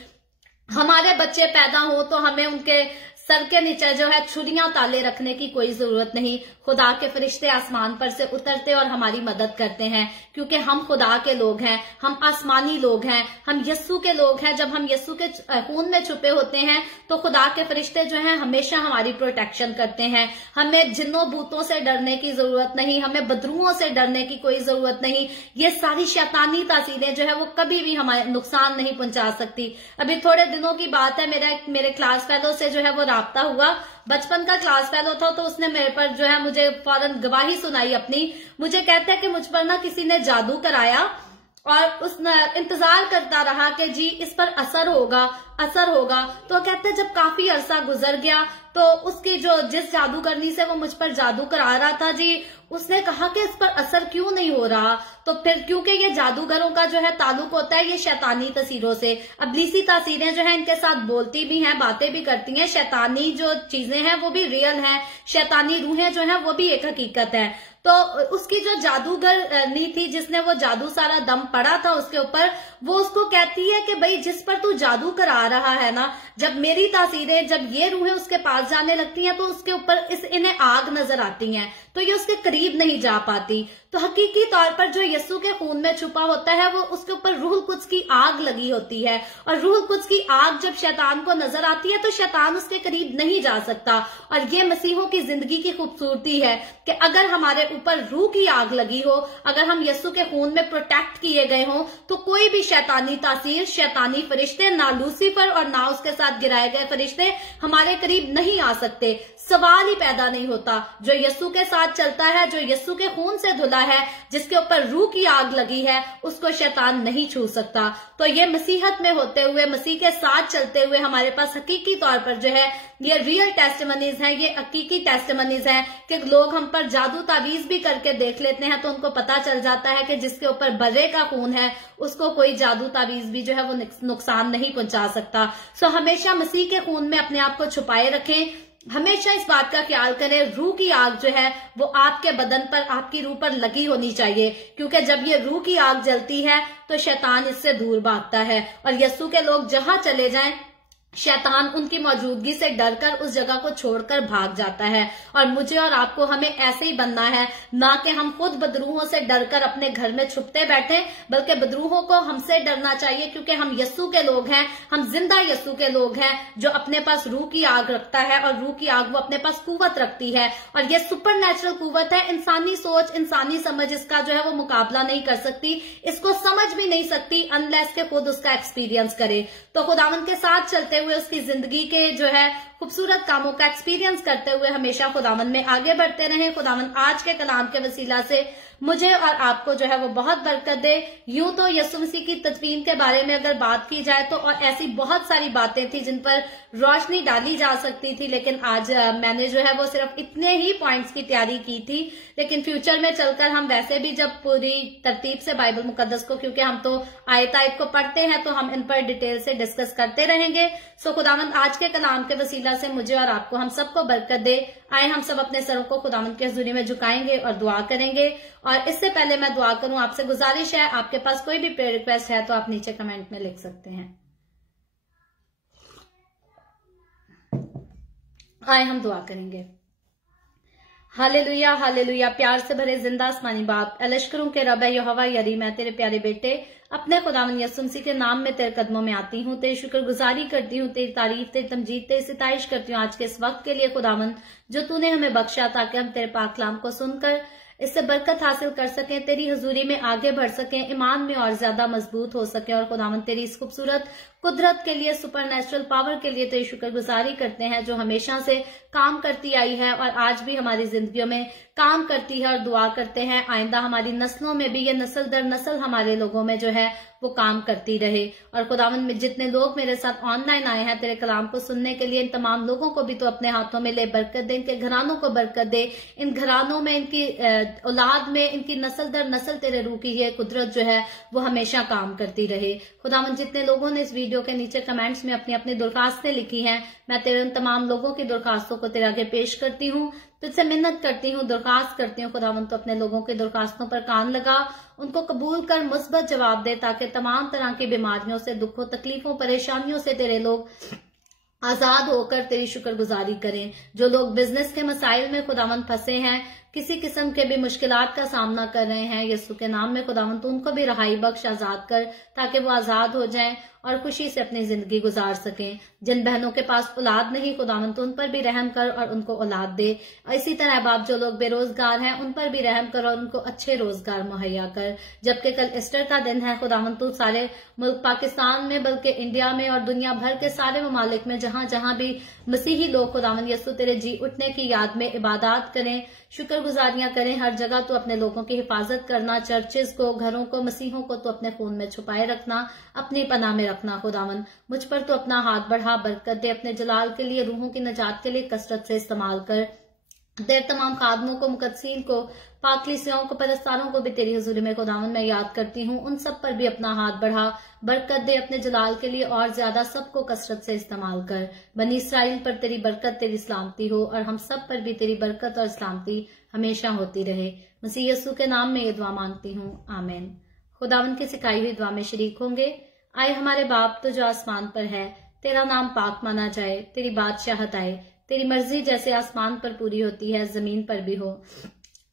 हमारे बच्चे पैदा हो तो हमें उनके सर के नीचे जो है छुरियां ताले रखने की कोई जरूरत नहीं। खुदा के फरिश्ते आसमान पर से उतरते और हमारी मदद करते हैं, क्योंकि हम खुदा के लोग हैं, हम आसमानी लोग हैं, हम यस्सु के लोग हैं। जब हम यस्सु के खून में छुपे होते हैं तो खुदा के फरिश्ते जो हैं हमेशा हमारी प्रोटेक्शन करते हैं। हमें जिन्नों भूतों से डरने की जरूरत नहीं, हमें बदरुओं से डरने की कोई जरूरत नहीं। ये सारी शैतानी तासीरें जो है वो कभी भी हमारे नुकसान नहीं पहुंचा सकती। अभी थोड़े दिनों की बात है, मेरे क्लास फेलो से जो है वो राब्ता हुआ। बचपन का क्लास फेलो था, तो उसने मेरे पर जो है मुझे फौरन गवाही सुनाई अपनी। मुझे कहता है कि मुझ पर ना किसी ने जादू कराया और उसने इंतजार करता रहा कि जी इस पर असर होगा। तो कहते हैं जब काफी अरसा गुजर गया तो उसकी जो जिस जादूगरनी से वो मुझ पर जादू करा रहा था जी, उसने कहा कि इस पर असर क्यों नहीं हो रहा। तो फिर क्योंकि ये जादूगरों का जो है ताल्लुक होता है ये शैतानी तसीरों से, अबलीसी तासीरें जो है इनके साथ बोलती भी हैं, बातें भी करती हैं। शैतानी जो चीजें हैं वो भी रियल हैं, शैतानी रूहें जो है वो भी एक हकीकत है। तो उसकी जो जादूगरनी थी जिसने वो जादू सारा दम पड़ा था उसके ऊपर, वो उसको कहती है कि भाई जिस पर तू जादू करा रहा है ना, जब मेरी तासीरें, जब ये रूहें उसके पास जाने लगती हैं तो उसके ऊपर इन्हें आग नजर आती हैं, तो ये उसके करीब नहीं जा पाती। तो हकीकी तौर पर जो यस्सु के खून में छुपा होता है वो उसके ऊपर रूहुल कुद्स की आग लगी होती है, और रूहुल कुद्स की आग जब शैतान को नजर आती है तो शैतान उसके करीब नहीं जा सकता। और ये मसीहों की जिंदगी की खूबसूरती है कि अगर हमारे ऊपर रूह की आग लगी हो, अगर हम यस्सु के खून में प्रोटेक्ट किए गए हों, तो कोई भी शैतानी तासीर, शैतानी फरिश्ते, ना लूसीफर और ना उसके साथ गिराए गए फरिश्ते हमारे करीब नहीं आ सकते। सवाल ही पैदा नहीं होता। जो यस्सु के साथ चलता है, जो यस्सु के खून से धुला है, जिसके ऊपर रूह की आग लगी है, उसको शैतान नहीं छू सकता। तो ये मसीहत में होते हुए, मसीह के साथ चलते हुए हमारे पास हकीकी तौर पर जो है ये रियल टेस्टिमनीज हैं, ये हकीकी टेस्टिमनीज हैं कि लोग हम पर जादू तावीज भी करके देख लेते हैं तो उनको पता चल जाता है कि जिसके ऊपर बर्रे का खून है उसको कोई जादू तावीज भी जो है वो नुकसान नहीं पहुंचा सकता। सो हमेशा मसीह के खून में अपने आप को छुपाए रखें। हमेशा इस बात का ख्याल करें, रूह की आग जो है वो आपके बदन पर, आपकी रूह पर लगी होनी चाहिए, क्योंकि जब ये रूह की आग जलती है तो शैतान इससे दूर भागता है। और यस्सु के लोग जहां चले जाएं, शैतान उनकी मौजूदगी से डरकर उस जगह को छोड़कर भाग जाता है। और मुझे और आपको हमें ऐसे ही बनना है, ना कि हम खुद बदरूहों से डरकर अपने घर में छुपते बैठे, बल्कि बदरूहों को हमसे डरना चाहिए, क्योंकि हम यस्सु के लोग हैं, हम जिंदा यस्सु के लोग हैं जो अपने पास रूह की आग रखता है। और रूह की आग वो अपने पास कुव्वत रखती है, और ये सुपर नेचुरल कुव्वत है। इंसानी सोच, इंसानी समझ इसका जो है वो मुकाबला नहीं कर सकती, इसको समझ भी नहीं सकती अनलेस के खुद उसका एक्सपीरियंस करे। तो खुदावंद के साथ चलते हुए उसकी जिंदगी के जो है खूबसूरत कामों का एक्सपीरियंस करते हुए हमेशा खुदावंद में आगे बढ़ते रहें। खुदावंद आज के कलाम के वसीला से मुझे और आपको जो है वो बहुत बरकत दे। यूं तो यीशु मसीह की तदफीन के बारे में अगर बात की जाए तो और ऐसी बहुत सारी बातें थी जिन पर रोशनी डाली जा सकती थी, लेकिन आज मैंने जो है वो सिर्फ इतने ही पॉइंट्स की तैयारी की थी। लेकिन फ्यूचर में चलकर हम वैसे भी जब पूरी तरतीब से बाइबल मुकद्दस को, क्योंकि हम तो आयत आयत को पढ़ते हैं, तो हम इन पर डिटेल से डिस्कस करते रहेंगे। सो खुदावंद आज के कलाम के वसीला से मुझे और आपको, हम सबको बरकत दे। आए हम सब अपने सरों को खुदावंद की हुजूरी में झुकाएंगे और दुआ करेंगे। और इससे पहले मैं दुआ करूं, आपसे गुजारिश है, आपके पास कोई भी प्रेयर रिक्वेस्ट है तो आप नीचे कमेंट में लिख सकते हैं। आए हम दुआ करेंगे। Hallelujah, hallelujah. प्यार से भरे जिंदा आसमानी बाप, लश्करों के रब है यहोवा यरी, मैं तेरे प्यारे बेटे अपने खुदावंद यीशु मसीह के नाम में तेरे कदमों में आती हूँ, तेरी शुक्रगुजारी करती हूँ, तेरी तारीफ, तेरी तमजीद, तेरी सिताइश करती हूँ आज के इस वक्त के लिए खुदावंद, जो तूने हमें बख्शा ताकि हम तेरे पाक कलाम को सुनकर इससे बरकत हासिल कर सकें, तेरी हुजूरी में आगे बढ़ सकें, ईमान में और ज्यादा मजबूत हो सके। और खुदावंद तेरी इस खूबसूरत कुदरत के लिए, सुपर नेचुरल पावर के लिए तेरी शुक्रगुजारी करते हैं, जो हमेशा से काम करती आई है और आज भी हमारी जिंदगियों में काम करती है। और दुआ करते हैं आइंदा हमारी नस्लों में भी, ये नस्ल दर नस्ल हमारे लोगों में जो है वो काम करती रहे। और खुदावंद में जितने लोग मेरे साथ ऑनलाइन आए हैं तेरे कलाम को सुनने के लिए, इन तमाम लोगों को भी तो अपने हाथों में ले बरकत दे, इनके घरानों को बरकत दे, इन घरानों में, इनकी औलाद में, इनकी नस्ल दर नस्ल तेरे रूह की ये कुदरत जो है वो हमेशा काम करती रहे। खुदावंद जितने लोगों ने इस वीडियो के नीचे कमेंट्स में अपनी अपनी दरखास्तें लिखी हैं, मैं तेरे उन तमाम लोगों की दरखास्तों को तेरे आगे पेश करती हूँ, तुझसे मिन्नत करती हूँ, दरखास्त करती हूँ खुदावंद तो अपने लोगों की दरखास्तों पर कान लगा, उनको कबूल कर, मुस्बत जवाब दे, ताकि तमाम तरह की बीमारियों से, दुखों, तकलीफों, परेशानियों से तेरे लोग आजाद होकर तेरी शुक्रगुजारी करें। जो लोग बिजनेस के मसाइल में खुदावंद फंसे हैं, किसी किस्म के भी मुश्किलात का सामना कर रहे हैं, यीशु के नाम में खुदावंद तो उनको भी रहाई बख्श, आजाद कर, ताकि वो आजाद हो जाएं और खुशी से अपनी जिंदगी गुजार सकें। जिन बहनों के पास औलाद नहीं खुदावंद तो उन पर भी रहम कर और उनको औलाद दे। इसी तरह बाप जो लोग बेरोजगार हैं उन पर भी रहम कर और उनको अच्छे रोजगार मुहैया कर। जबकि कल ईस्टर का दिन है खुदावंद तो सारे मुल्क पाकिस्तान में, बल्कि इंडिया में और दुनिया भर के सारे ममालिक में जहां जहां भी मसीही लोग खुदावंद यीशु तेरे जी उठने की याद में इबादत करें, शुक्रगुजारियां करें, हर जगह तो अपने लोगों की हिफाजत करना, चर्चेज को, घरों को, मसीहों को तो अपने खून में छुपाए रखना, अपनी पनाह में रखना। खुदावंद मुझ पर तो अपना हाथ बढ़ा, बरकत दे, अपने जलाल के लिए, रूहों की नजात के लिए कसरत से इस्तेमाल कर। तेरे तमाम खादमों को, मुकद्दसीन को, पाकलीसियों को, परस्तारों को भी तेरी हुजूरी में खुदावंद मैं याद करती हूँ, उन सब पर भी अपना हाथ बढ़ा, बरकत दे, अपने जलाल के लिए और ज्यादा सबको कसरत से इस्तेमाल कर। बनी इसराइल पर तेरी बरकत, तेरी सलामती हो और हम सब पर भी तेरी बरकत और सलामती हमेशा होती रहे। मसीह यीशु के नाम में ये दुआ मांगती हूँ, आमीन। खुदावंद की सिखाई हुई दुआ में शरीक होंगे। आए हमारे बाप तो जो आसमान पर है, तेरा नाम पाक माना जाए, तेरी बादशाहत आए, तेरी मर्जी जैसे आसमान पर पूरी होती है जमीन पर भी हो।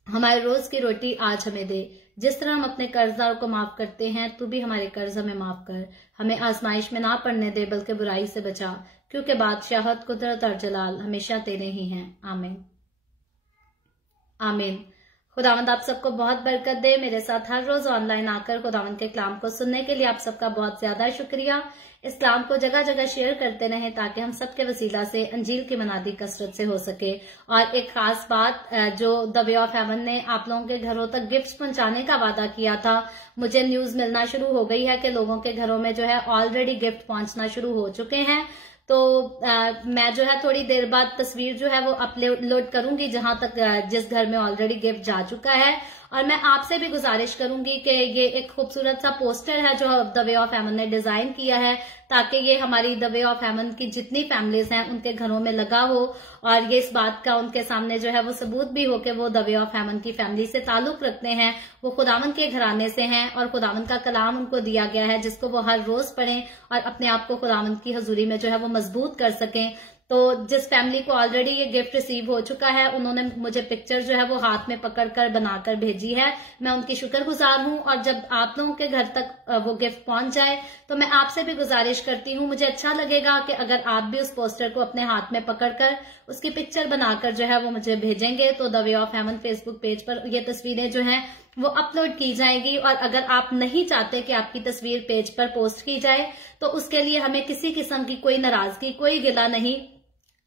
हमारे रोज की रोटी आज हमें दे, जिस तरह हम अपने कर्जदारों को माफ करते हैं तू भी हमारे कर्ज हमें माफ कर। हमें आजमाइश में ना पड़ने दे बल्कि बुराई से बचा, क्योंकि बादशाहत, कुदरत और जलाल हमेशा तेरे ही हैं, आमीन, आमीन। खुदावंद आप सबको बहुत बरकत दे। मेरे साथ हर रोज ऑनलाइन आकर खुदावंद के कलाम को सुनने के लिए आप सबका बहुत ज्यादा शुक्रिया। इस कलाम को जगह जगह शेयर करते रहें ताकि हम सबके वसीला से अंजील की मनादी कसरत से हो सके। और एक खास बात, जो द वे ऑफ हेवन ने आप लोगों के घरों तक गिफ्ट्स पहुंचाने का वादा किया था, मुझे न्यूज मिलना शुरू हो गई है कि लोगों के घरों में जो है ऑलरेडी गिफ्ट पहुंचना शुरू हो चुके हैं। तो मैं जो है थोड़ी देर बाद तस्वीर जो है वो अपलोड करूंगी जहां तक जिस घर में ऑलरेडी गिफ्ट जा चुका है। और मैं आपसे भी गुजारिश करूंगी कि ये एक खूबसूरत सा पोस्टर है जो द वे ऑफ हेवन ने डिजाइन किया है, ताकि ये हमारी द वे ऑफ हेवन की जितनी फैमिलीज हैं उनके घरों में लगा हो और ये इस बात का उनके सामने जो है वो सबूत भी हो कि वो द वे ऑफ हेवन की फैमिली से ताल्लुक रखते हैं, वो खुदावन के घराने से हैं और खुदावन का कलाम उनको दिया गया है जिसको वो हर रोज पढ़ें और अपने आप को खुदावन की हजूरी में जो है वो मजबूत कर सकें। तो जिस फैमिली को ऑलरेडी ये गिफ्ट रिसीव हो चुका है, उन्होंने मुझे पिक्चर जो है वो हाथ में पकड़कर बनाकर भेजी है। मैं उनकी शुक्रगुजार हूं। और जब आप लोगों के घर तक वो गिफ्ट पहुंच जाए तो मैं आपसे भी गुजारिश करती हूं, मुझे अच्छा लगेगा कि अगर आप भी उस पोस्टर को अपने हाथ में पकड़कर उसकी पिक्चर बनाकर जो है वो मुझे भेजेंगे तो the way of haven Facebook page पर ये तस्वीरें जो हैं वो अपलोड की जाएगी। और अगर आप नहीं चाहते कि आपकी तस्वीर पेज पर पोस्ट की जाए तो उसके लिए हमें किसी किस्म की कोई नाराजगी, कोई गिला नहीं,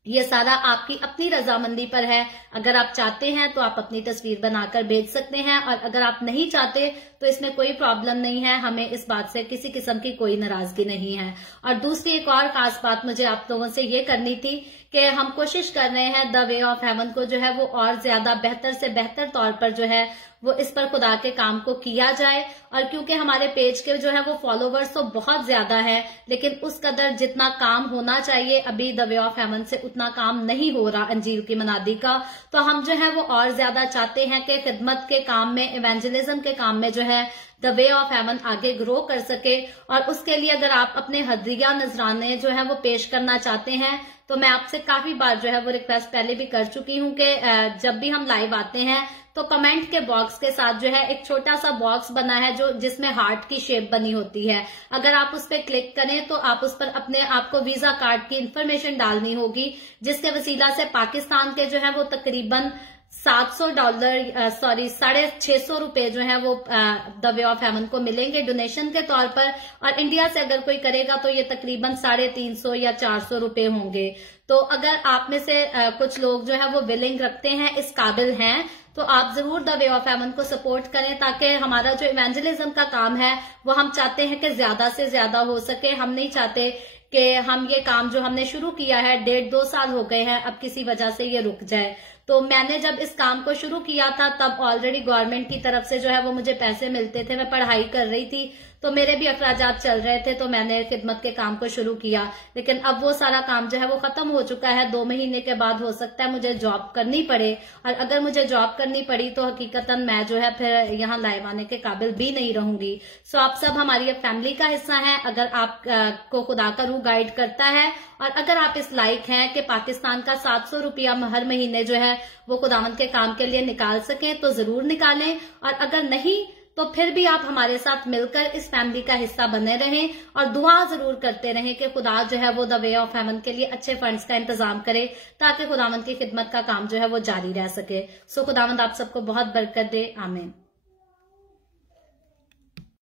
ये सारा आपकी अपनी रजामंदी पर है। अगर आप चाहते हैं तो आप अपनी तस्वीर बनाकर भेज सकते हैं और अगर आप नहीं चाहते तो इसमें कोई प्रॉब्लम नहीं है, हमें इस बात से किसी किस्म की कोई नाराजगी नहीं है। और दूसरी एक और खास बात मुझे आप लोगों से ये करनी थी कि हम कोशिश कर रहे हैं द वे ऑफ हेवन को जो है वो और ज्यादा बेहतर से बेहतर तौर पर जो है वो इस पर खुदा के काम को किया जाए। और क्योंकि हमारे पेज के जो है वो फॉलोवर्स तो बहुत ज्यादा है, लेकिन उस कदर जितना काम होना चाहिए अभी द वे ऑफ हेवन से उतना काम नहीं हो रहा अंजील की मनादी का। तो हम जो है वो और ज्यादा चाहते हैं कि खिदमत के काम में, इवेंजलिज्म के काम में जो है द वे ऑफ हेवन आगे ग्रो कर सके। और उसके लिए अगर आप अपने हदरिया नजराने जो है वो पेश करना चाहते हैं तो मैं आपसे काफी बार जो है वो रिक्वेस्ट पहले भी कर चुकी हूँ कि जब भी हम लाइव आते हैं तो कमेंट के बॉक्स के साथ जो है एक छोटा सा बॉक्स बना है जो जिसमें हार्ट की शेप बनी होती है। अगर आप उस पर क्लिक करें तो आप उस पर अपने आपको वीजा कार्ड की इंफॉर्मेशन डालनी होगी, जिसके वसीला से पाकिस्तान के जो है वो तकरीबन $650 जो है वो द वे ऑफ हेवन को मिलेंगे डोनेशन के तौर पर। और इंडिया से अगर कोई करेगा तो ये तकरीबन 350 या 400 रुपए होंगे। तो अगर आप में से कुछ लोग जो है वो विलिंग रखते हैं, इस काबिल हैं, तो आप जरूर द वे ऑफ हेवन को सपोर्ट करें ताकि हमारा जो इवेंजलिज्म का काम है वो हम चाहते हैं कि ज्यादा से ज्यादा हो सके। हम नहीं चाहते कि हम ये काम जो हमने शुरू किया है 1.5-2 साल हो गए हैं, अब किसी वजह से ये रुक जाए। तो मैंने जब इस काम को शुरू किया था तब ऑलरेडी गवर्नमेंट की तरफ से जो है वो मुझे पैसे मिलते थे, मैं पढ़ाई कर रही थी तो मेरे भी अखराजात चल रहे थे, तो मैंने खिदमत के काम को शुरू किया। लेकिन अब वो सारा काम जो है वो खत्म हो चुका है। 2 महीने के बाद हो सकता है मुझे जॉब करनी पड़े, और अगर मुझे जॉब करनी पड़ी तो हकीकतन मैं जो है फिर यहाँ लाइव आने के काबिल भी नहीं रहूंगी। सो आप सब हमारी अब फैमिली का हिस्सा हैं। अगर आप को खुदा का रूह गाइड करता है और अगर आप इस लायक हैं कि पाकिस्तान का 700 रुपया हर महीने जो है वो खुदावंद के काम के लिए निकाल सकें तो जरूर निकालें। और अगर नहीं तो फिर भी आप हमारे साथ मिलकर इस फैमिली का हिस्सा बने रहें और दुआ जरूर करते रहें कि खुदा जो है वो द वे ऑफ हेवन के लिए अच्छे फंड्स का इंतजाम करे ताकि खुदावंद की खिदमत का काम जो है वो जारी रह सके। सो खुदावंद आप सबको बहुत बरकत दे। आमीन।